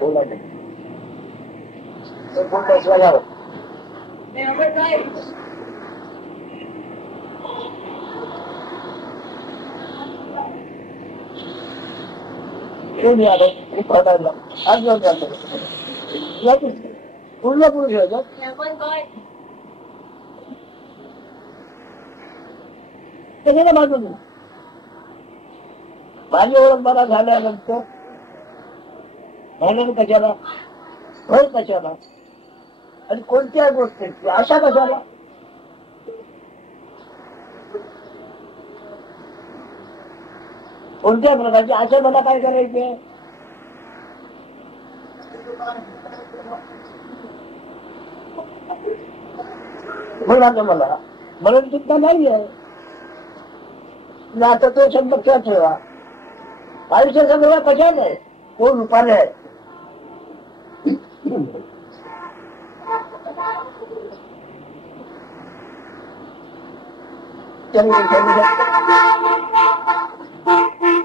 बोला नाही कोणी आलं ते पडायला आज जाऊन जातो पूर्ण पुरुष आहे कशाला बाजून माझी ओळख मला झाल्यानंतर भांडण कशाला भय कशाला आणि कोणत्या गोष्टीची आशा कशाला कोणत्या प्रकारची आशा मला काय करायची आहे म्हणालं मला सुद्धा नाही आहे आता तो शब्द लक्षात ठेवा आयुष्य सगळं कशात आहे कोण रूपाने आहे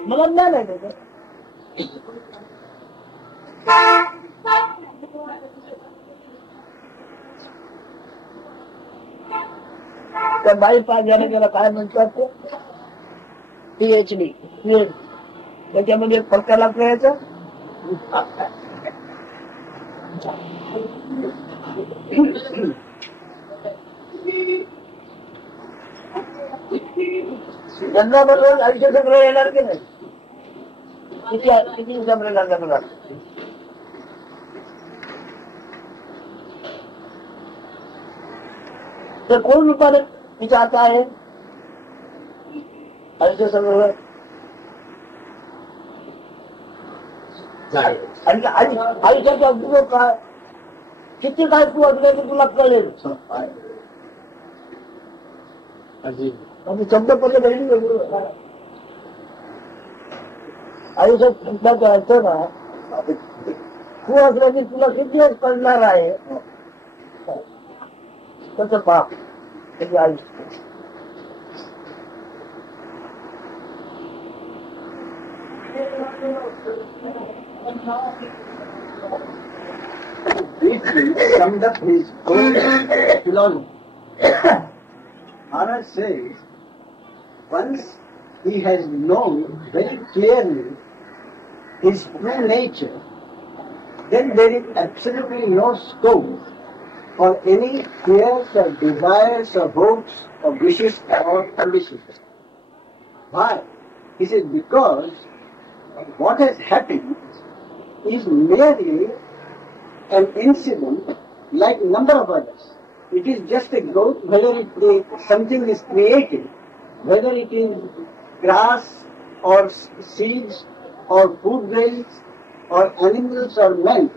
मला ज्ञान आहे त्याचं त्या बाई पाहिजे त्याला काय म्हणतात PhD त्याच्यामध्ये फक्त लागतं याचं जन्माबरोबर आयुष्य संग्रह येणार की नाही किती संग्रह लागणार तर कोण रूपाने विचारता आहे आयुष्य संग्रह आणि आयुष्याचा उपयोग काय किती काय तू असलं तर तुला कळेल शब्द पडले आयुष्यात करायचं ना तू असलं की तुला किती वेळ कळणार आहे तसं पाप त्याचे आयुष्य briefly summed up his whole philosophy. Maharaj says, once he has known very clearly his true nature, then there is absolutely no scope for any fears or desires or hopes or wishes or ambitions. Why? He says, because what has happened is merely an incident like number of others. It is just a growth, whether something is created, whether it is grass or seeds or food grains or animals or men.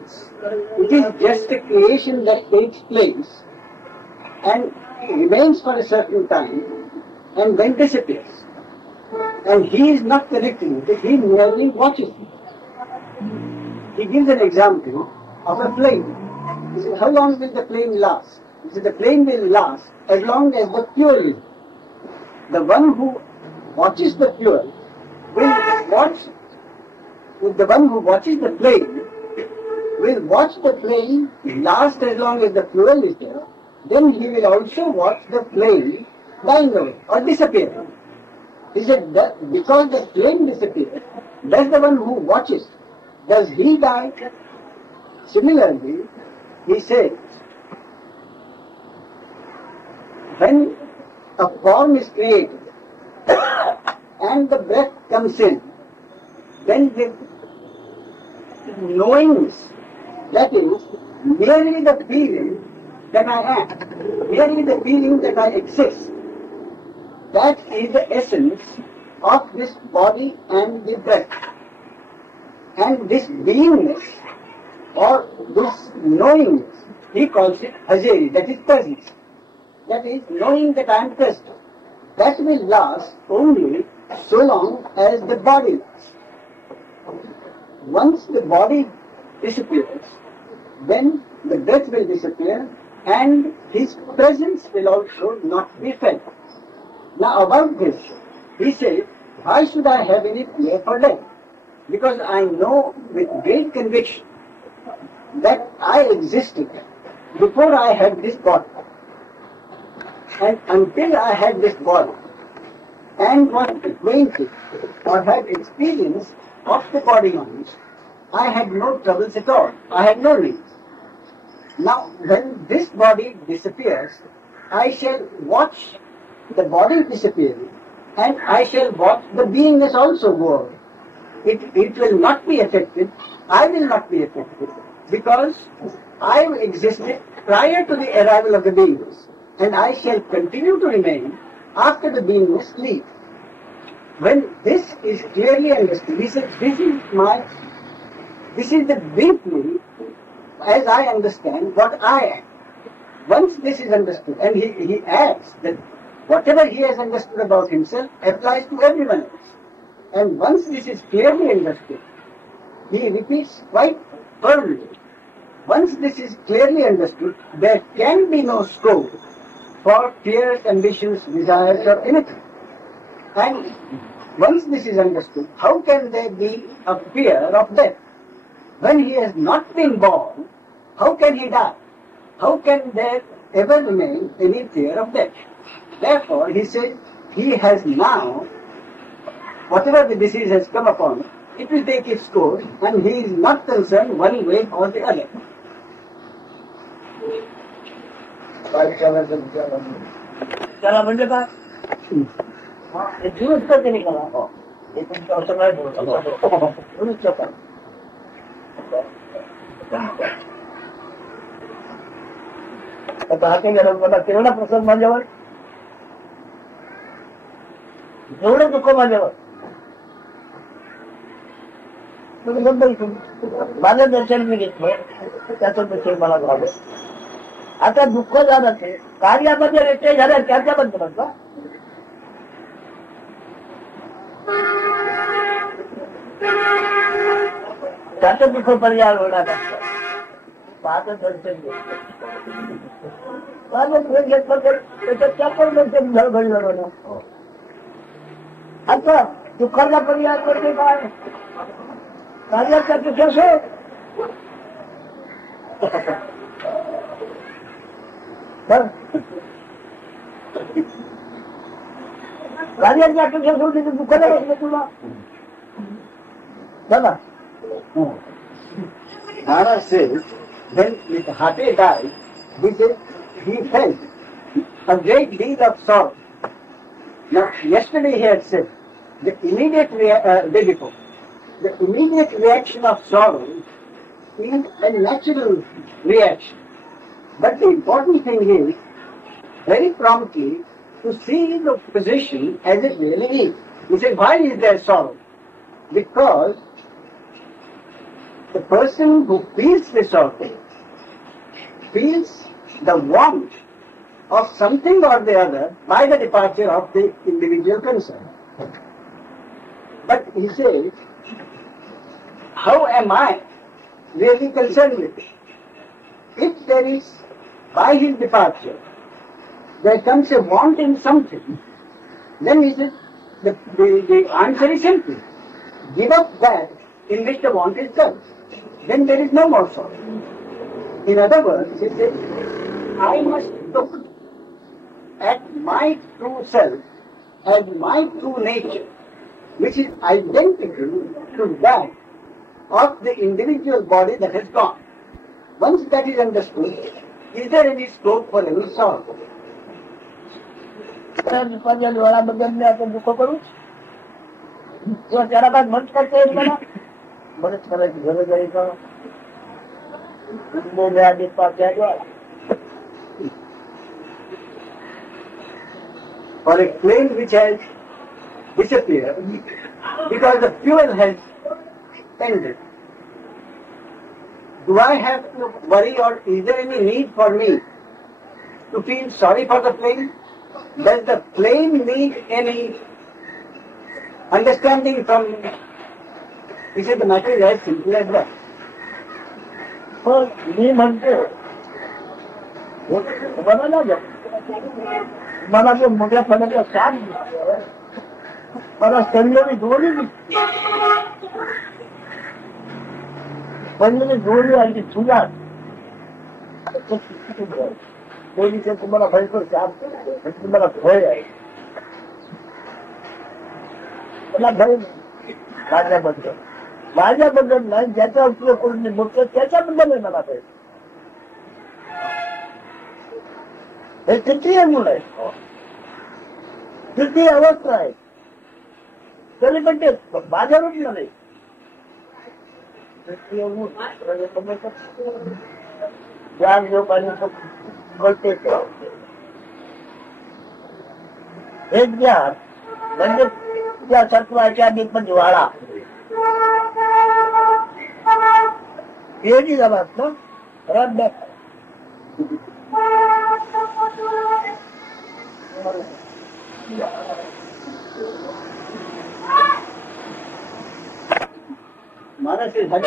It is just a creation that takes place and remains for a certain time and then disappears. And he is not connecting it, he merely watches it. He gives an example of a flame. He says, how long will the flame last? He says, the flame will last as long as the fuel is. The one who watches the fuel will watch, the one who watches the flame will watch the flame last as long as the fuel is there. Then he will also watch the flame dying away or disappear. He said that because the flame disappears, does the one who watches, does he die? Similarly, he says, when a form is created and the breath comes in, then the knowingness, that is merely the feeling that I am, merely the feeling that I exist, that is the essence of this body and the breath. And this beingness or this knowingness, he calls it hazeri, that is presence. That is knowing that I am present. That will last only so long as the body lasts. Once the body disappears, then the breath will disappear and his presence will also not be felt. Now about this, he said, why should I have any fear for death? Because I know with great conviction that I existed before I had this body. And until I had this body and was acquainted or had experienced of the body mind, I had no troubles at all. I had no needs. Now, when this body disappears, I shall watch the body disappearing, and I shall watch the beingness also go away. It will not be affected. I will not be affected, because I existed prior to the arrival of the beingness, and I shall continue to remain after the beingness leaves. When this is clearly understood, this is the briefly, as I understand, what I am. Once this is understood, and he adds that whatever he has understood about himself applies to everyone else. And once this is clearly understood, he repeats quite firmly, once this is clearly understood, there can be no scope for fears, ambitions, desires, or anything. And once this is understood, how can there be a fear of death? When he has not been born, how can he die? How can there ever remain any fear of death? Therefore, he says, he has now, whatever the disease has come upon, it will take its course, and he is not concerned one way or the other. त्याला म्हणजे काय हे दुरुस्त त्यांनी करा हे तुमचं असं नाही दुरुस्त करा आता हाती गेलं मला केवढा प्रसंग माझ्यावर एवढं दुःख माझ्यावर माझं दर्शन मी घेतलं त्याचं दर्शन मला झालं आता दुःख झालं ते कार्यामध्ये व्यत्यय झाल्या त्याच्याबद्दल का त्याचं दुःख पर्याय होणार माझं दर्शन घेतलं माझं दर्शन घेतलं तर त्याच्यात त्या पण दर्शन घडलं म्हणा आता दुःखाचा पर्याय करते काय कार्याचा तिथेच कार्याची अपेक्षा सोडली तर दुःखाला बसलं तुला बघा Maharaj says, when Hate died, he felt a great deal of sorrow. Now, yesterday he had said, the immediate day before, the immediate reaction of sorrow is a natural reaction. But the important thing is, very promptly, to see the position as it really is. He said, why is there sorrow? Because the person who feels the sorrow feels the want of something or the other by the departure of the individual concerned. But he says, how am I really concerned with it? If there is, by his departure, there comes a want in something, then he says, the answer is simple. Give up that in which the want is done. Then there is no more sorrow. In other words, he says, I must look at my true self as my true nature, which is identical to that of the individual body that has gone. Once that is understood, is there any scope for any sorrow? दुःखाच्या डोळ्याबद्दल मी आता दुःख करू किंवा त्याला काय मत करता येईल मला बरंच करायची गरज आहे का For a plane which has disappeared because the fuel has ended, do I have to worry, or is there any need for me to feel sorry for the plane? Does the plane need any understanding from? He said the matter is as simple as that. मी म्हणतो मला जो मोठ्या फळाचा साथ दिसतोय मला संजोरी दोरी दिसते संजोरी दोरी आणि तुझा दोरीचे तुम्हाला भयकर साथ तुम्हाला भय आहे मला भय नाही कार्याबद्दल माझ्याबद्दल नाही, ज्याचा उपयोग करून मी बोलतो त्याच्याबद्दल आहे मला पाहिजे. हे तृतीय मूळ आहे, तृतीय अवस्था आहे. तरी पण ते माझ्या रूपला नाही. तृतीय मूळ ज्ञान लोकांनी बोलते हे ज्ञान म्हणजे त्या सत्वाच्या अधिपती वाळा हे झाला ना रद्द. Maharaj is having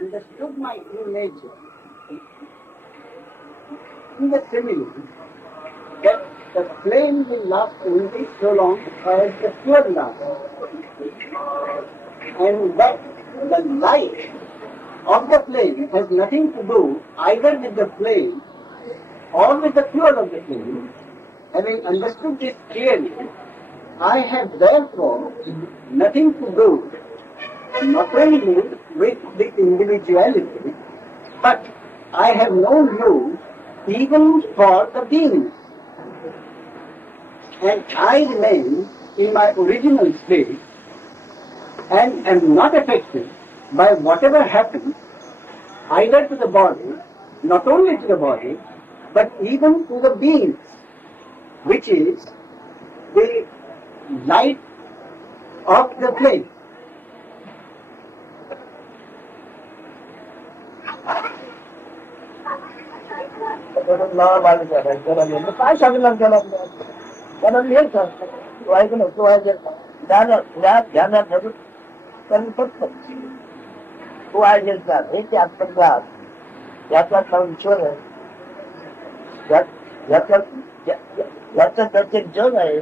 understood my true nature in the simile that the flame will last only so long as the fuel lasts, and that the light of the flame has nothing to do either with the flame or with the fuel of the flame. Having understood this clearly, I have therefore nothing to do not only with the individuality, but I have no use even for the beings. And I remain in my original state and am not affected by whatever happens either to the body, not only to the body, but even to the beings, which is the light of the flame. काय सांगणार त्याला त्याला लिहिल तो ऐकलं तो ध्यानात धरून त्यांनी फक्त तो ऐकायचा हे ते आत्मज्ञान याचा ईश्वर आहे, याचं त्याचे जग आहे,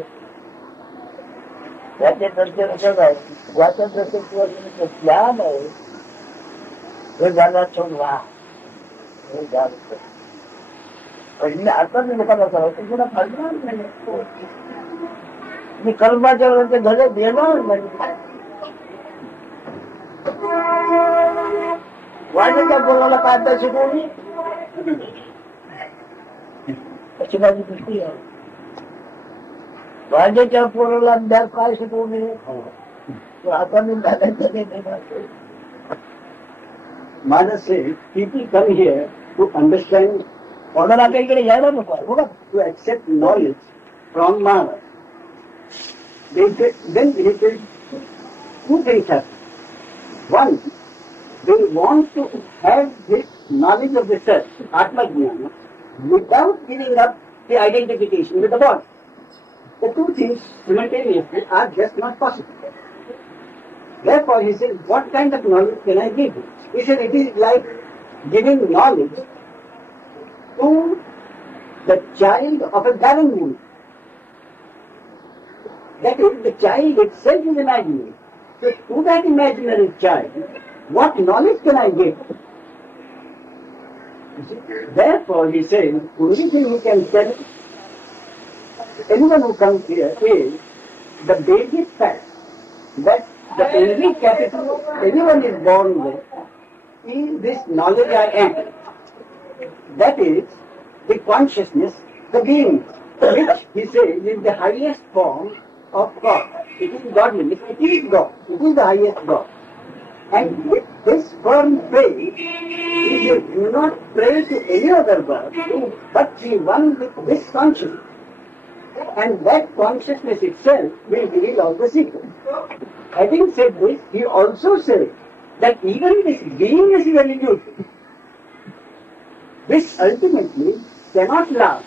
त्याचे त्याचे जग आहे, याचं त्याचे ज्ञान आहे. हे ज्ञानात सोडवा हे ज्ञान आता मी लोकांना सांगतो तुला फायदा नाही. मी कर्माच्या वेळेचे घरे देणार नाही. वाढीच्या बोलायला काय आता शिकवली अशी माझी दृष्टी आहे. वाढीच्या पोराला द्या काय शिकवली आता मी Maharaj says, people come here to understand, कोणाला आपल्या इकडे यायला नको बघा. to accept knowledge from Maharaj. Then he says, two things happen. One, they want to have this knowledge of the self, Atma Jnana, without giving up the identification with the body. The two things simultaneously are just not possible. Therefore he says, what kind of knowledge can I give? He said, it is like giving knowledge to the child of a barren woman. That is, the child itself is imaginary. So to that imaginary child, what knowledge can I give? Therefore he says, only thing he can tell anyone who comes here is the basic fact that the only capital anyone is born with is this knowledge I am. That is the consciousness, the being, which he says is the highest form of God. It is godliness, it is God, it is the highest God. And with this firm faith, he do not pray to any other God, but be one with this consciousness. And that consciousness itself will reveal all the secrets. Having said this, he also says that even this beingness is an illusion. This ultimately cannot last.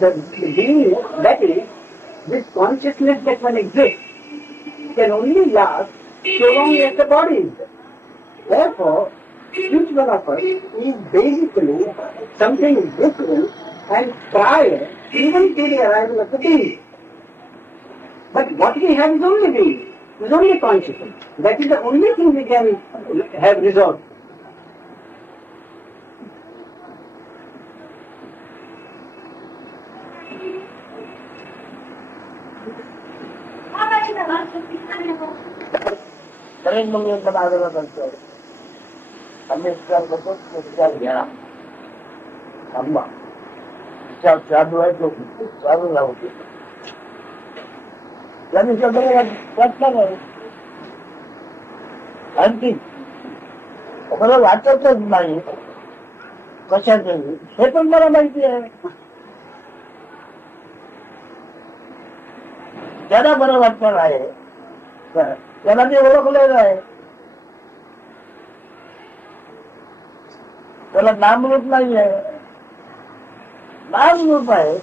The beingness, that is, this consciousness that one exists, can only last so long as the body is there. Therefore, each one of us is basically something different and prior even to the arrival of the being. But what we have is only being, is only consciousness. That is the only thing we can have resolved. Narendra Modi यांचा आग्रह करतो आम्ही विचार करतो विचार घ्या थांबा विचार चालू आहे तो चालू राहू त्यांनी सगळं वाटणार आहे आणखी मला वाटतच नाही कशाचं हे पण मला माहिती आहे ज्याला बरं वाटणार आहे त्याला ते ओळखलेलं आहे त्याला नामरूप नाही आहे नामरूप आहे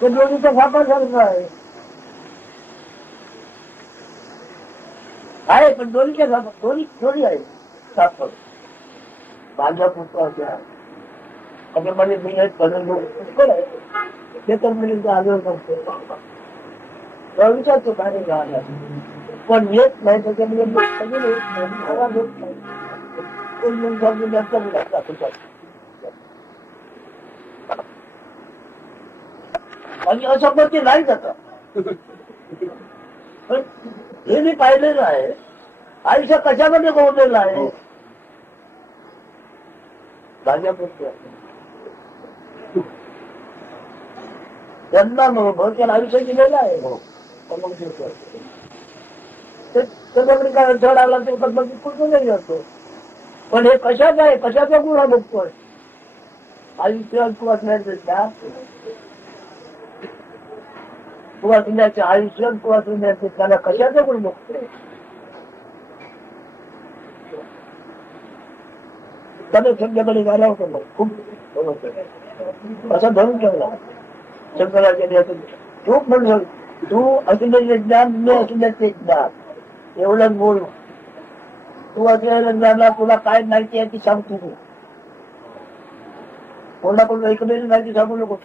ते दोन्हीचा सापासारखं आहे पण दोन्हीच्या सापा दोन्ही थोडी आहे साप माझ्या पुस्तकाच्या त्याच्यामध्ये मी एक पुष्कळ आहे ते तर मी आग्रह करतो विचारतो काय झाला पण येत नाही त्याच्यामध्ये सगळे आवाज होत नाही आणि असंपत्ती नाही जात पण हे मी पाहिलेलं आहे आयुष्य कशामध्ये गोवलेलं आहे भाजपच्या त्यांना त्याला आयुष्य दिलेलं आहे त्याच्याकडे काय अडथळा आला ते कुठून नाही असतो पण हे कशाच आहे कशाचा गुन्हा बघतोय आयुष्य वाचण्याचे वाचण्याचे आयुष्य वाचण्याचे त्याला कशाचा गुण बघतोय त्याने संध्याकाळी गायला होतं मग खूप असं धरून ठेवला शंकराचार्य तू म्हणलं तू असल्याचे ज्ञान मी असल्याचे ज्ञान एवढंच बोल तू असलेल्या ज्ञानाला तुला काय माहिती आहे ती सांग तू कोणाकडून ऐकलेली माहिती सांगू नको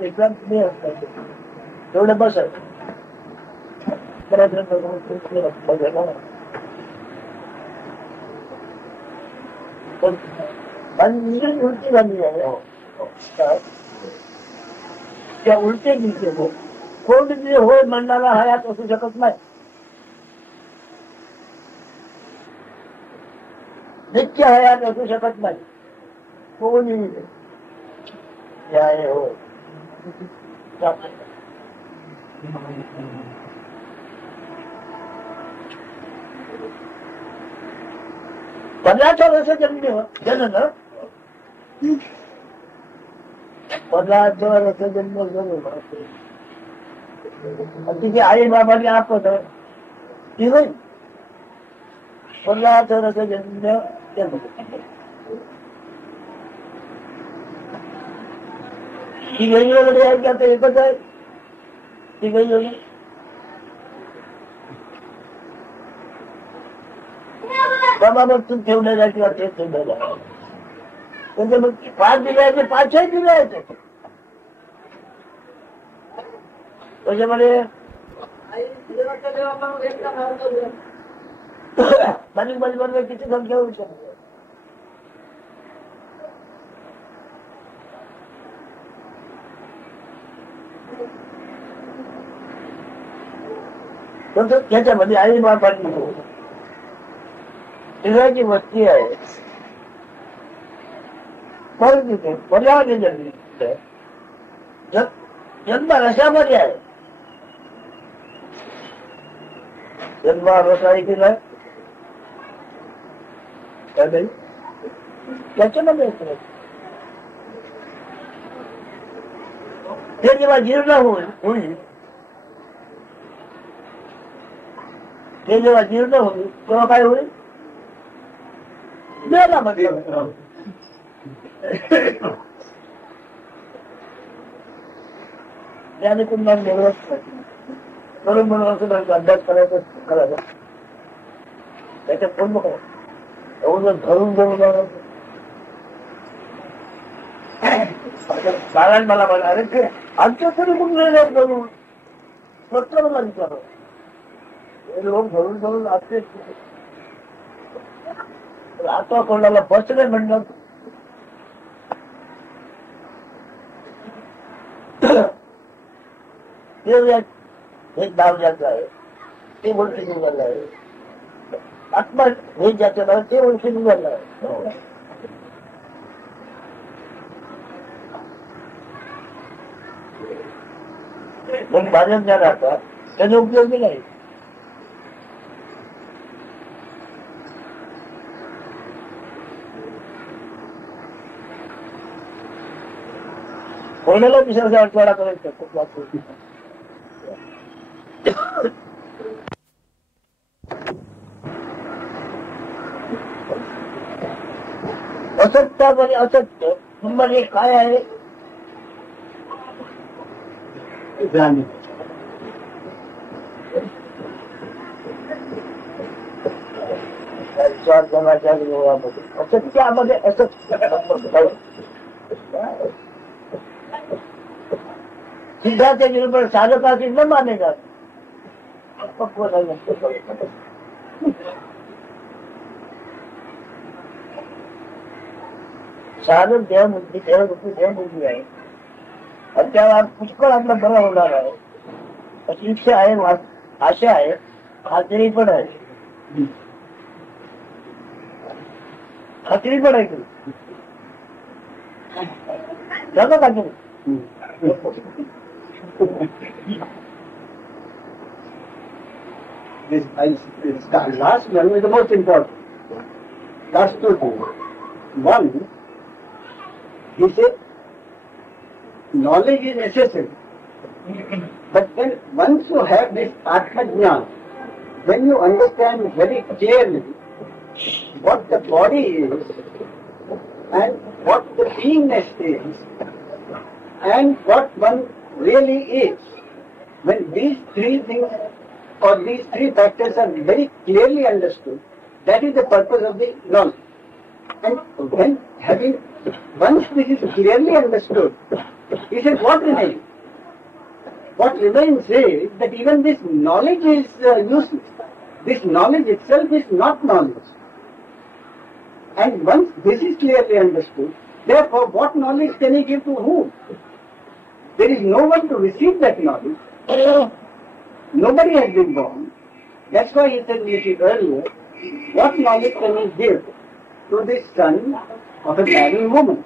एक्झाम मी असतात एवढं बस उलटी झाली आहे त्या उलटे दिसते कोण जे होय म्हणणारा हयात असू शकत नाही नित्य हयात असू शकत नाही कोणी होय पदार्थ रस जनन पदार्थ रस जन्म जरूर तिची आई बाबाची आपत ती होईल पदार्थ रस जन्म ती वेगवेगळी आहे की आता एकच आहे ती वेगवेगळी बाबा मग तू ठेवलेला किंवा ते ठेवलेला म्हणजे मग 5 दिले 5 दिले आहेत त्याच्यामध्ये बारीक बारीक किती संख्या होऊ शकते त्याच्यामध्ये आई बापाची तिघाची वस्ती आहे परत तिथे पर्यावरण जन्म रसामध्ये आहे जन्म रसाई केलाय काय नाही त्याच्यामध्ये ते जेव्हा जीर्ण होईल ते जेव्हा जीर्ण होईल तेव्हा काय होईल त्याने पुन्हा निवडत म्हणून म्हणून असं अभ्यास करायचा त्याच्यात कोण नको एवढं धरून धरून कारण मला म्हणा अरे ते आमच्या तरी कुठे धरून स्वतः मला विचार लोक धरून धरून असते आता कोणाला बसले म्हणलं हे नाव ज्याचं आहे ते ओळखी निघालं आहे. आत्मा हे ज्याचं नाव ते ओळखी निघालं आहे. पण भाजप ज्या राहतात त्याचा उपयोगी नाही. कोणाला दुसऱ्याचा अडथळा करायचा खूप वाटतो. असत्यात आणि असत्य म्हणजे काय आहे? जनाच्या विरोधामध्ये असत्यामध्ये असत्य सिद्धार्थ निर्भर साधकाची न माने जात. साधक देहबुद्धी देहबुद्धी आहे आणि त्याला पुष्कळ आपला बरा होणार आहे अशी इच्छा आहे, आशा आहे, खात्री पण आहे. खात्री पण आहे की जागा खात्री. This last one is the most important. That's two things. One, he said, knowledge is necessary. But then once you have this Atma-jnana, when you understand very clearly what the body is and what the beingness is and what one really is, when these three things or these three factors are very clearly understood, that is the purpose of the knowledge. And when once this is clearly understood, he said, what remains? What remains is that even this knowledge is useless. This knowledge itself is not knowledge. And once this is clearly understood, therefore what knowledge can he give to whom? There is no one to receive that knowledge. Nobody has been born. That's why he said a little earlier, what knowledge can he give to this son of a barren woman?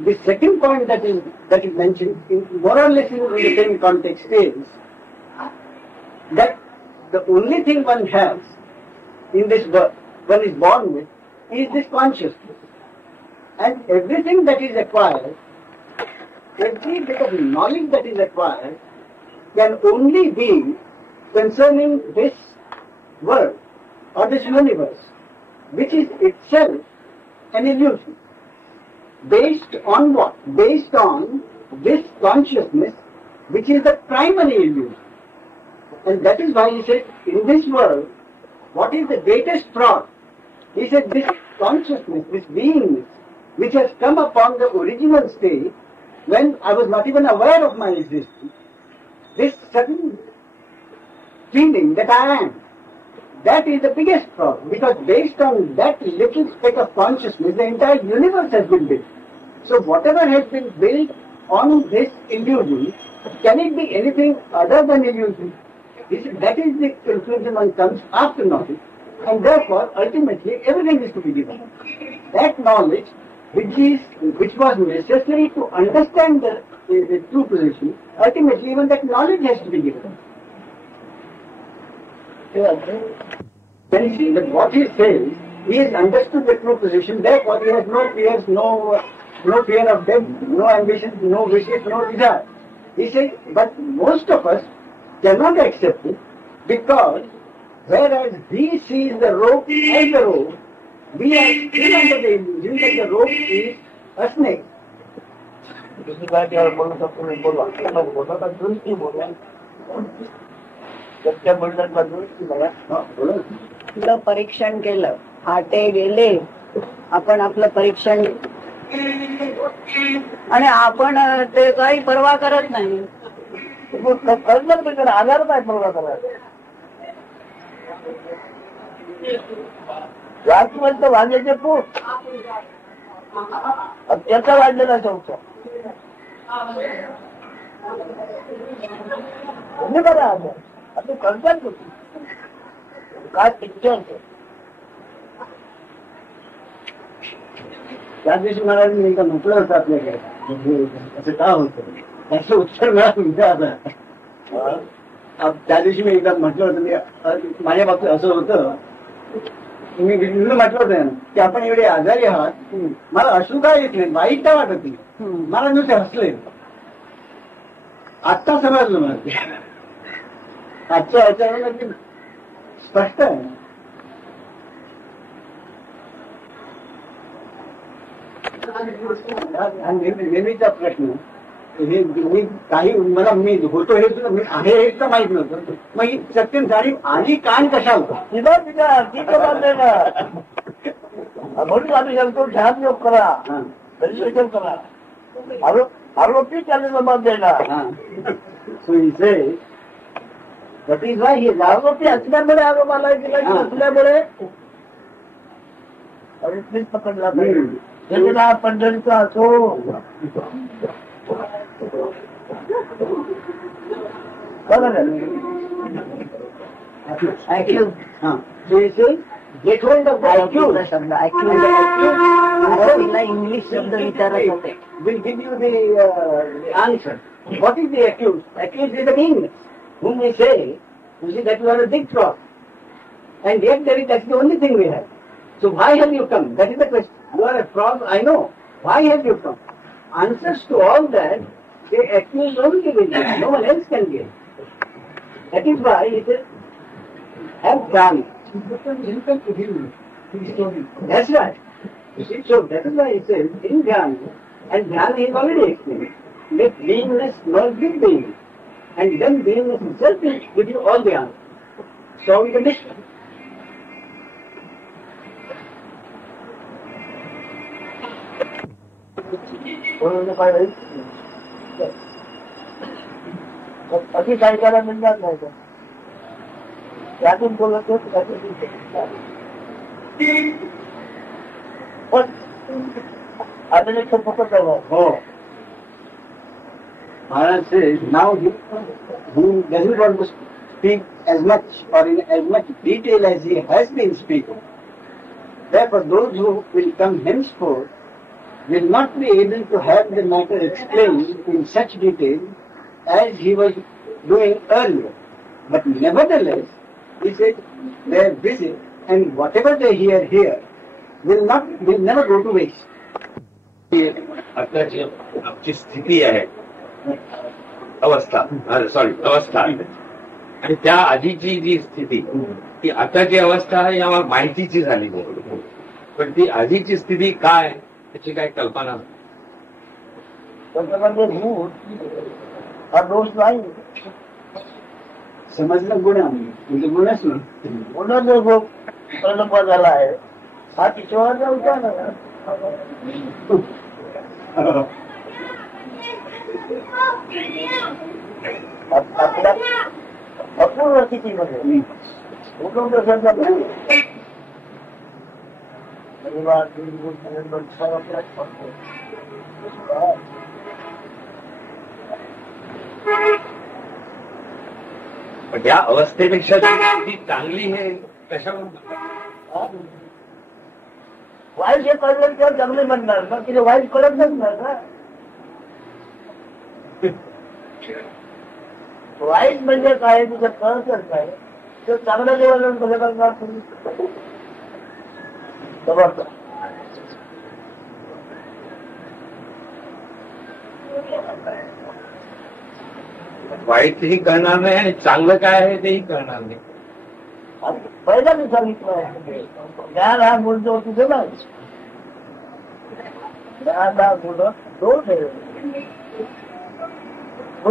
The second point that is mentioned, more or less in the same context, is that the only thing one has in this world, one is born with, is this consciousness. And everything that is acquired, every bit of knowledge that is acquired, can only be concerning this world or this universe, which is itself an illusion. Based on what? Based on this consciousness, which is the primary illusion. And that is why he said, in this world, what is the greatest fraud? He said, this consciousness, this beingness, which has come upon the original state, when I was not even aware of my existence, this sudden feeling that I am, that is the biggest problem, because based on that little speck of consciousness, the entire universe has been built. So whatever has been built on this illusion, can it be anything other than illusion? That is the conclusion one comes after knowledge, and therefore ultimately everything is to be given. That knowledge which was necessary to understand the true position, ultimately even that knowledge has to be given. Then you see that what he says, he has understood the true position, therefore he has no fears, no fear of death, no ambition, no wishes, no desire. He says, but most of us cannot accept it, because whereas he sees the rope as the rope, we are still under the illusion that the rope is a snake. आपलं परीक्षण केलं, आटे गेले, आपण आपलं परीक्षण आणि आपण ते काही परवा करत नाही. आधार नाही परवा करायला. राजवंत वांग्याचे पोट त्याचा वाढलेला चौथा तुम्ही बरं आलं आता करतात काय पिक्चर त्या दिवशी मला मी एकदा म्हटलं होतं आपल्याकडे असं का होतं त्याचं उत्तर मला मिळतं त्या दिवशी मी एकदा म्हटलं होतं माझ्या बाबतीत असं होतं मी म्हटलं होतं की आपण एवढे आजारी आहात मला अश्रू काय येत नाही वाईट काय वाटत नाही मला नुसते हसले आत्ता समजलं मला ते. आजच्या ह्याच्यावर स्पष्ट आहे नेहमीचा प्रश्न हे मी काही मला मी होतो हे सुद्धा मी आहे हे सुद्धा माहित नव्हतं मग ही सत्यम जाणीव आली कान कशा होता तिला तिला ती जबाबदार ना म्हणून आम्ही सांगतो ध्यान योग करा मेडिटेशन करा आरोपी त्याला जबाबदार देणार दॅट इज वाय ही आरोपी असल्यामुळे आरोपाला गेला असल्यामुळे प्लीज पकडला पाहिजे पंढरीचा असो इंग्लिश शब्द विचारत होते will give you the answer. What is the accused? Accused is the king, whom we say, you see that you are a big fraud. And yet that's the only thing we have. So why have you come? That is the question. You are a fraud, I know. Why have you come? Answers to all that, they accuse only with you. No one else can give. That is why it is, have done. That's right. So that is why it says, in Dhyan, and Dhyan is already explained, let beingness not be being. And then beingness itself will give you all the answers. Solve the mystery. अति काय करायला मिळणार नाही का त्यातून बोलत पण आता एक फक्त Oh. Maharaj says, now who doesn't want to speak as much or in as much detail as he has been speaking. Therefore, those who will come henceforth will not be able to have the matter explained in such detail as he was doing earlier. But nevertheless, he said, their visit and whatever they hear here will never go to waste. आताची आमची स्थिती आहे अवस्था आणि त्या आधीची जी स्थिती ती आताची अवस्था आहे यावर माहितीची झाली पण ती आधीची स्थिती काय त्याची काही कल्पना नाही. त्याच्यामध्ये भूत हा दोष नाही समजलं गुण म्हणजे गुणच नाही गुन्हा जो परिणाम झाला आहे हा किशोराचा विचार आहे आपल्या अपूर्ण स्थितीमध्ये उठून प्रसंग पण या अवस्थेपेक्षा जी स्थिती चांगली आहे कशावर वाईट हे कळलं तेव्हा चांगले म्हणणार ना तिथे वाईट कळत नसणार ना वाईट म्हणजे काय तुझं कळतच नाही तर चांगल्या लेवलवर कसं करणार तुम्ही समजता वाईटही करणार नाही आणि चांगलं काय आहे तेही करणार नाही. पहिला मी सांगितलं ज्ञान हा मूळ तुझं नाही ज्ञान हा मूळ दोन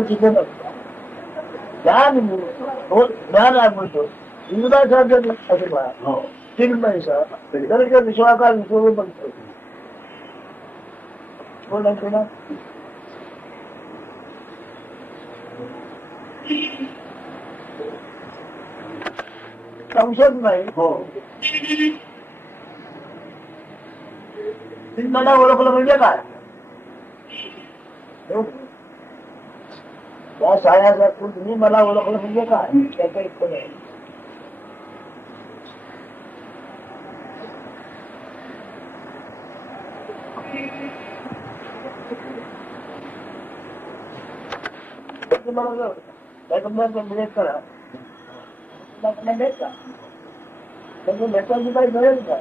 तिथे नसतो ज्ञान मूळ ज्ञान हा मूळ इंद्रासारखं असं बघा तीन पैसा तर विश्वाकार विश्व बनतो कोण ना संशय नाही हो मला ओळखलं म्हणजे काय त्या सायासारखं तुम्ही मला ओळखलं म्हणजे काय त्याचं एक पण आहे. मिळेल करा का म्हणजे मेटाची काही मिळेल का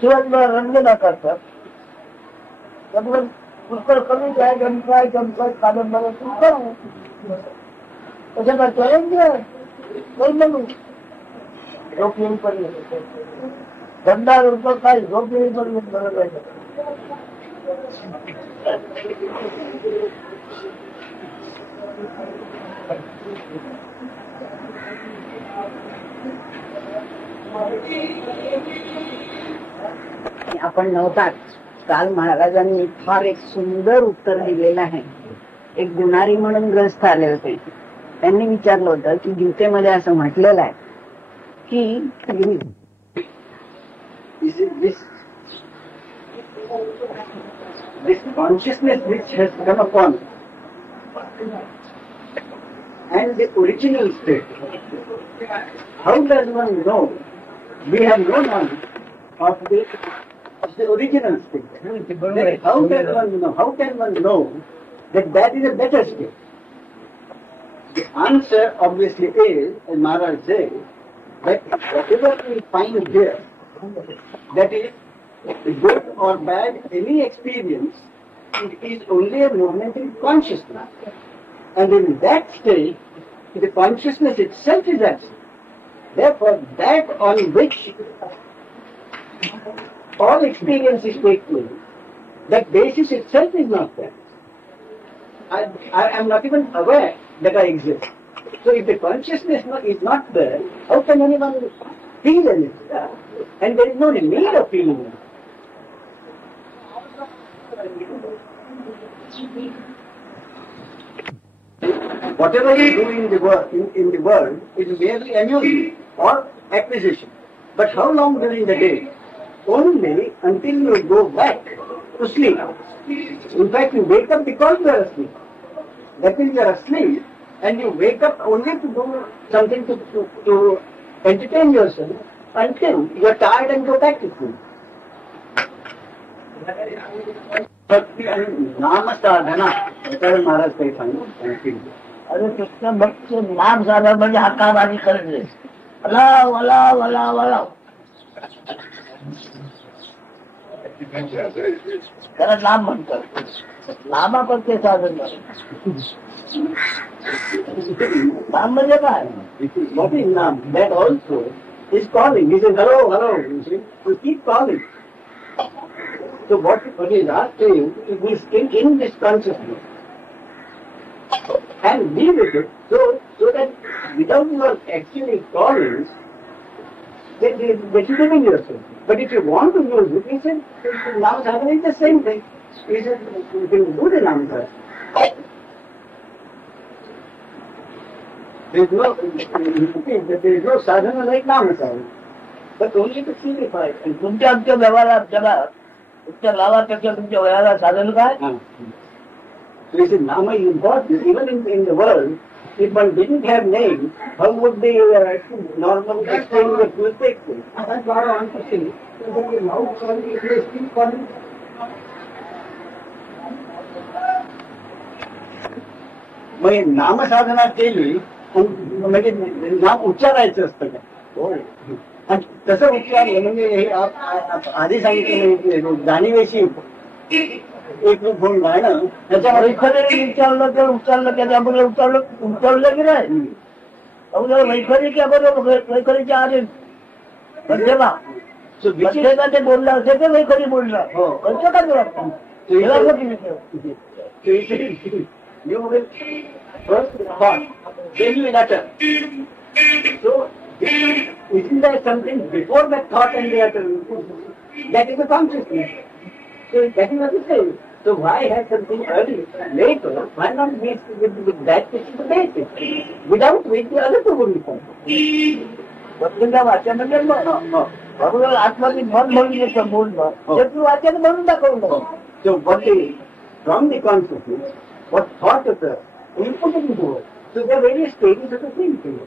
शिवाय रंग नाकारतात त्यामुळे पुष्कळ कमी काय गमकाय कादंबऱ्या पुष्कळ तशा काय चॅलेंज म्हणून झोप येईपर्यंत धंदा रुपये काय झोप येईपर्यंत बरं पाहिजे. आपण नव्हतात काल महाराजांनी फार एक सुंदर उत्तर दिलेलं आहे. एक गुणारी म्हणून ग्रस्त आले होते. त्यांनी विचारलं होतं की गीतेमध्ये असं म्हटलेलं आहे की this consciousness which has come upon and the original state, how does one know? We have no knowledge of the original state. Then how does one know? How can one know that that is a better state? The answer obviously is, as Maharaj says, that whatever we find here, that is good or bad, any experience, it is only a momentary consciousness. And in that state, the consciousness itself is absent. Therefore, that on which all experiences take place, that basis itself is not there. I am not even aware that I exist. So if the consciousness is not there, how can anyone feel anything? And there is no need of feeling anything. Whatever you do in the world is merely amusement or acquisition. But how long during the day? Only until you go back to sleep. In fact, you wake up because you are asleep. That means you are asleep and you wake up only to do something to entertain yourself until you are tired and go back to sleep. नाम साधना महाराज काही सांगितलं. अरे कृष्ण भक्त नाम साधना म्हणजे हाकामारी करणे. वला वला वला वला त्याला नाम म्हणतात. नामापरते साधन नाम म्हणजे काय? What is नाम? That also is calling. He says, hello, hello. You keep calling. So what is asked to you is be still in this consciousness and be with it, so that without your actually calling, that you living yourself. But if you want to use it, he said, Nama sadhana is the same thing. He said, you can do the Nama sadhana. There is no sadhana like Nama sadhana, but only to signify. आणि तुमच्या आमच्या व्यवहारात त्याला तुमच्या लाभापेक्षा तुमच्या व्यवहारात साधन काय? So he said, Nama is important. Even in the world, if one didn't have name, how would the normal exchange of will take place? That's what I want to say. Now calling, if they still calling. म्हणजे नामसाधना केली म्हणजे नाम उच्चारायचं असतं का? आणि तसं उच्चारलं म्हणजे हे आधी सांगितलं जाणीवेशी एकरूप होऊन राहणं. त्याच्यामुळे वैखरी उच्चारलं त्याच्याबरोबर उच्चारलं की नाही? वैखरी त्या बरोबर वैखरीच्या आधी मध्यमा मध्यमा ते बोललं असेल ते वैखरी बोलणार. हो. कसं काय लागतं? You will first thought, then you will utter. So, isn't there something before that thought and the utterance? That is the consciousness. So that is what it says. So why have something early, later? Why not be with that which is the basis? Without which the other two will come. पत्रिका वाचन म्हणजे बरोबर आतमध्ये मन म्हणून बोलणं ते तू वाचन म्हणून दाखवलं. So what is from the consciousness, what thought of the input into the world. So there are various stages of the thinking.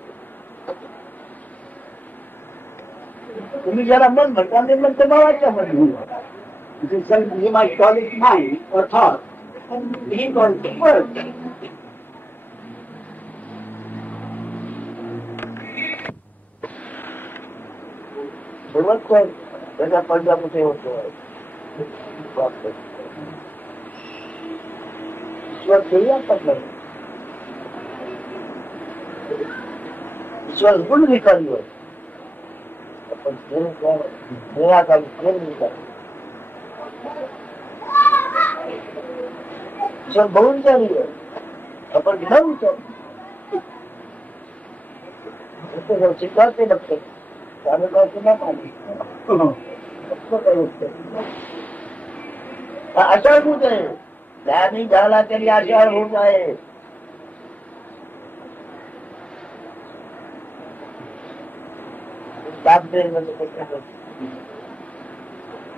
तुम्ही ज्याला मन म्हणता ते म्हणते भावाच्या मध्ये. You might call it mind or thought, and he calls it word. सुरुवात कर त्याचा पडदा कुठे होतो ईश्वर देऊया पडलं. ईश्वर गुण विकालीवर आपण निराकारी प्रेम विकाली. ईश्वर बहुन चालीवर आपण न विचारू स्वीकारते लक्षात आषाढ होत आहे. त्याने झाला तरी आषाढ होत आहे.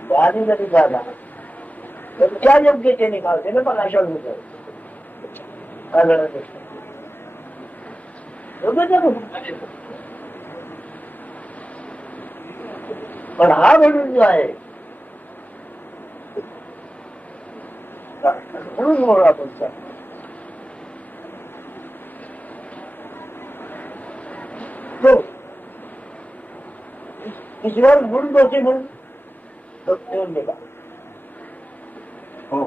त्याने जरी झाला तर त्या योग्यतेने काढते ना पण आषाढ होत आहे. पण हा म्हणून जो आहे म्हणून म्हणून आपण तो ईश्वर गुण दोषी म्हणून तो ठेवून दिला. हो.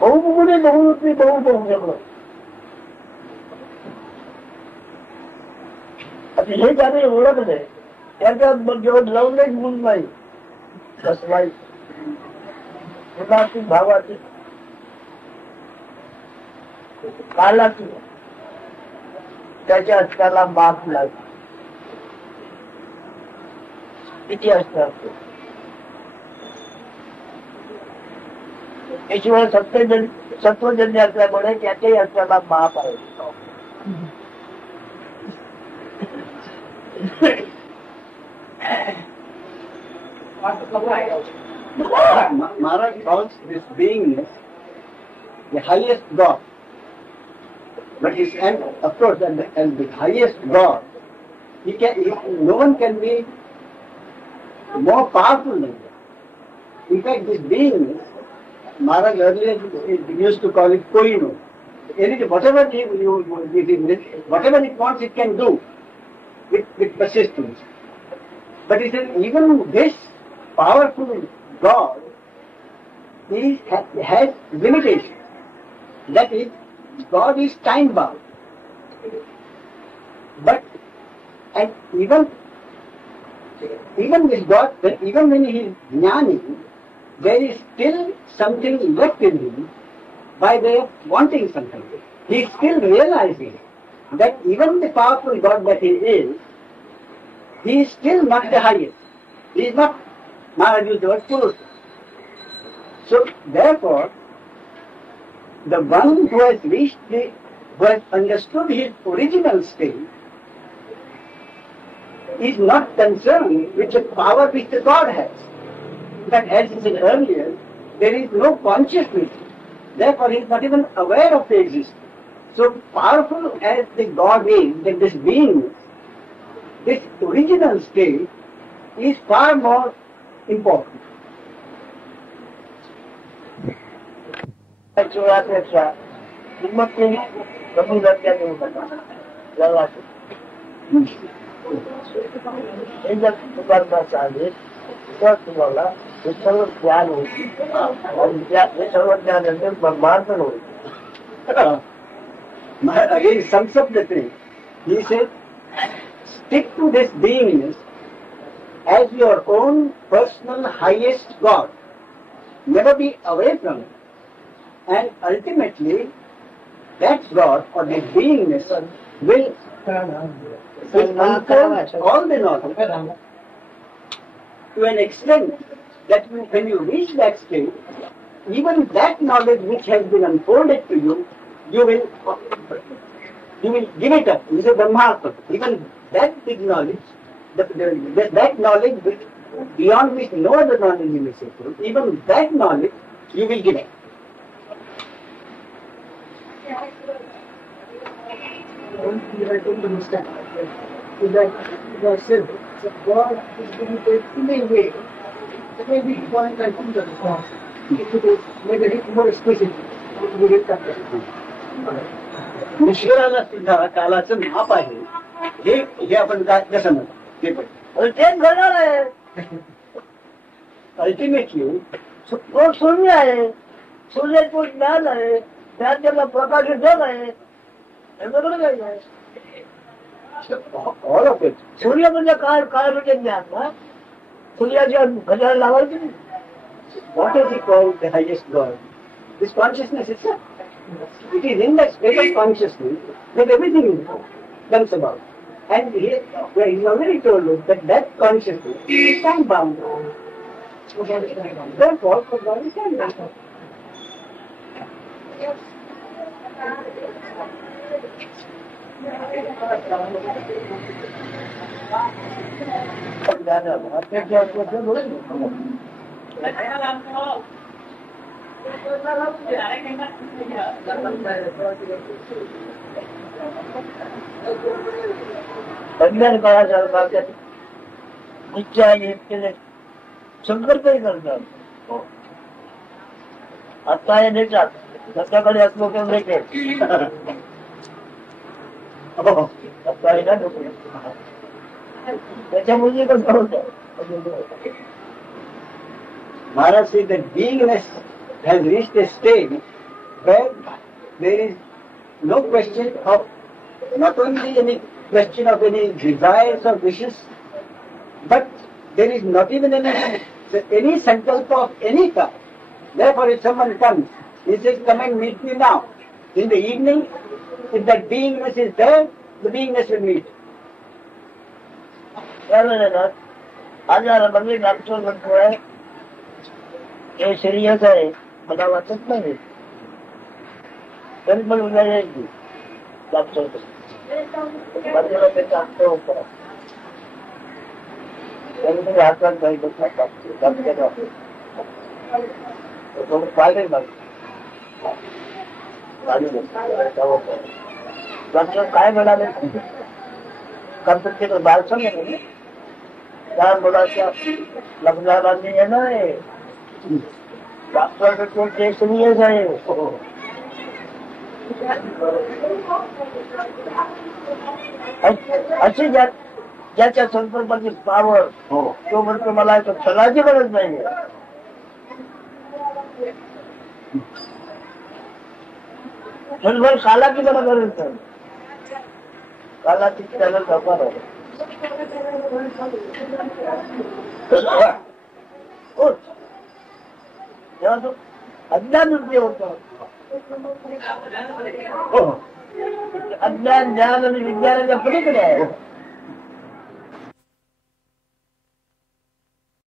बहुमुळे बहुरूपी बहु बहु आता हे ज्याने ओळखले त्याच्यात जेव्हा लवलेच गुण नाही कसलाही गुणाची भावाची कालाची त्याच्या त्याला माप लागते. किती असतात ईश्वर सत्वजन्य असल्यामुळे त्याच्याही असताना माप आहे. Maharaj calls this beingness the highest God. But his, and of course, and the highest God, no one can be more powerful than that. In fact, this beingness, Maharaj earlier used to call it Koino. Whatever it wants, it can do with persistence. But he said, even this powerful God has limitations. That is, God is time bound. But, and even this God, even when he is jnani, there is still something left in him by way of wanting something. He is still realizing that even the powerful God that he is still not the highest. He is not, Maharaj used the word Purusha. So, therefore, the one who has who has understood his original state is not concerned with the power which the God has. In fact, as I said earlier, there is no consciousness. Therefore, he is not even aware of the existence. So powerful as the God is, that this being, this original state is far more important. तुम्हाला हे सर्व ज्ञान होईल हे सर्व ज्ञानानंतर ब्रह्मांतर होईल. Again sums up the thing. He said, stick to this beingness as your own personal highest God. Never be away from it. And ultimately, that God or that beingness will unfold all the knowledge to an extent that when you reach that state, even that knowledge which has been unfolded to you, you will You will give it up. You say Brahmartha. Even that big knowledge, that knowledge which, beyond which no other knowledge you may say, even that knowledge you will give up. I don't understand. Is that yourself, God is going to take in a way, that may be point I think that God, if it is made a bit more explicit, it will get that. ईश्वराला सुद्धा कालाचं माप आहे हे आपण कसं म्हणतो ते पण तेच घडणार आहे. अल्टिमेटली तो शून्य आहे, शून्य तो ज्ञान आहे, त्यात त्याला प्रकाश जग आहे, हे बरोबर आहे. All of it. सूर्य म्हणजे काय, काय म्हणजे ज्ञान ना. सूर्याच्या घड्याळ लावायची नाही. What is he called the highest God? This consciousness itself. It is in that state of consciousness that everything comes about. And he already told us that consciousness is time bound. Therefore, for God is time bound. अज्ञान काळासारखा निश्चय आहे केले संकल्पही करतात. आता हे देतात त्याच्याकडे असलो तर लेखे आता आहे ना त्याच्यामुळे कसं होतं. Maharaj says that beingness has reached a stage where there is no question of, not only any question of any desires or wishes, but there is not even any sankalpa of any kind. Therefore, if someone comes, he says, come and meet me now. In the evening, if that beingness is there, the beingness will meet. आज Baghel doctor म्हणतोय हे serious आहे, मला वाटत नाही तरी पण उद्या यायची डॉक्टर बाजूला ते टाकतो होतं तरी तुम्ही हातात जायचं पाहिले डॉक्टर काय म्हणाले कंपनीचं बाळ सांगितलं त्या मुलाच्या लग्नाला मी येणार आहे. डॉक्टर तो ते सिरियस आहे. अशी ज्याच्या संकल्पाची पावर तो म्हणतो मला फलाची गरज नाही. कालाची मला गरज नाही. कालाची त्याला जपार आहे. तेव्हा तो अज्ञान होत. अज्ञान ज्ञान आणि विज्ञानाच्या पलीकडे आहे.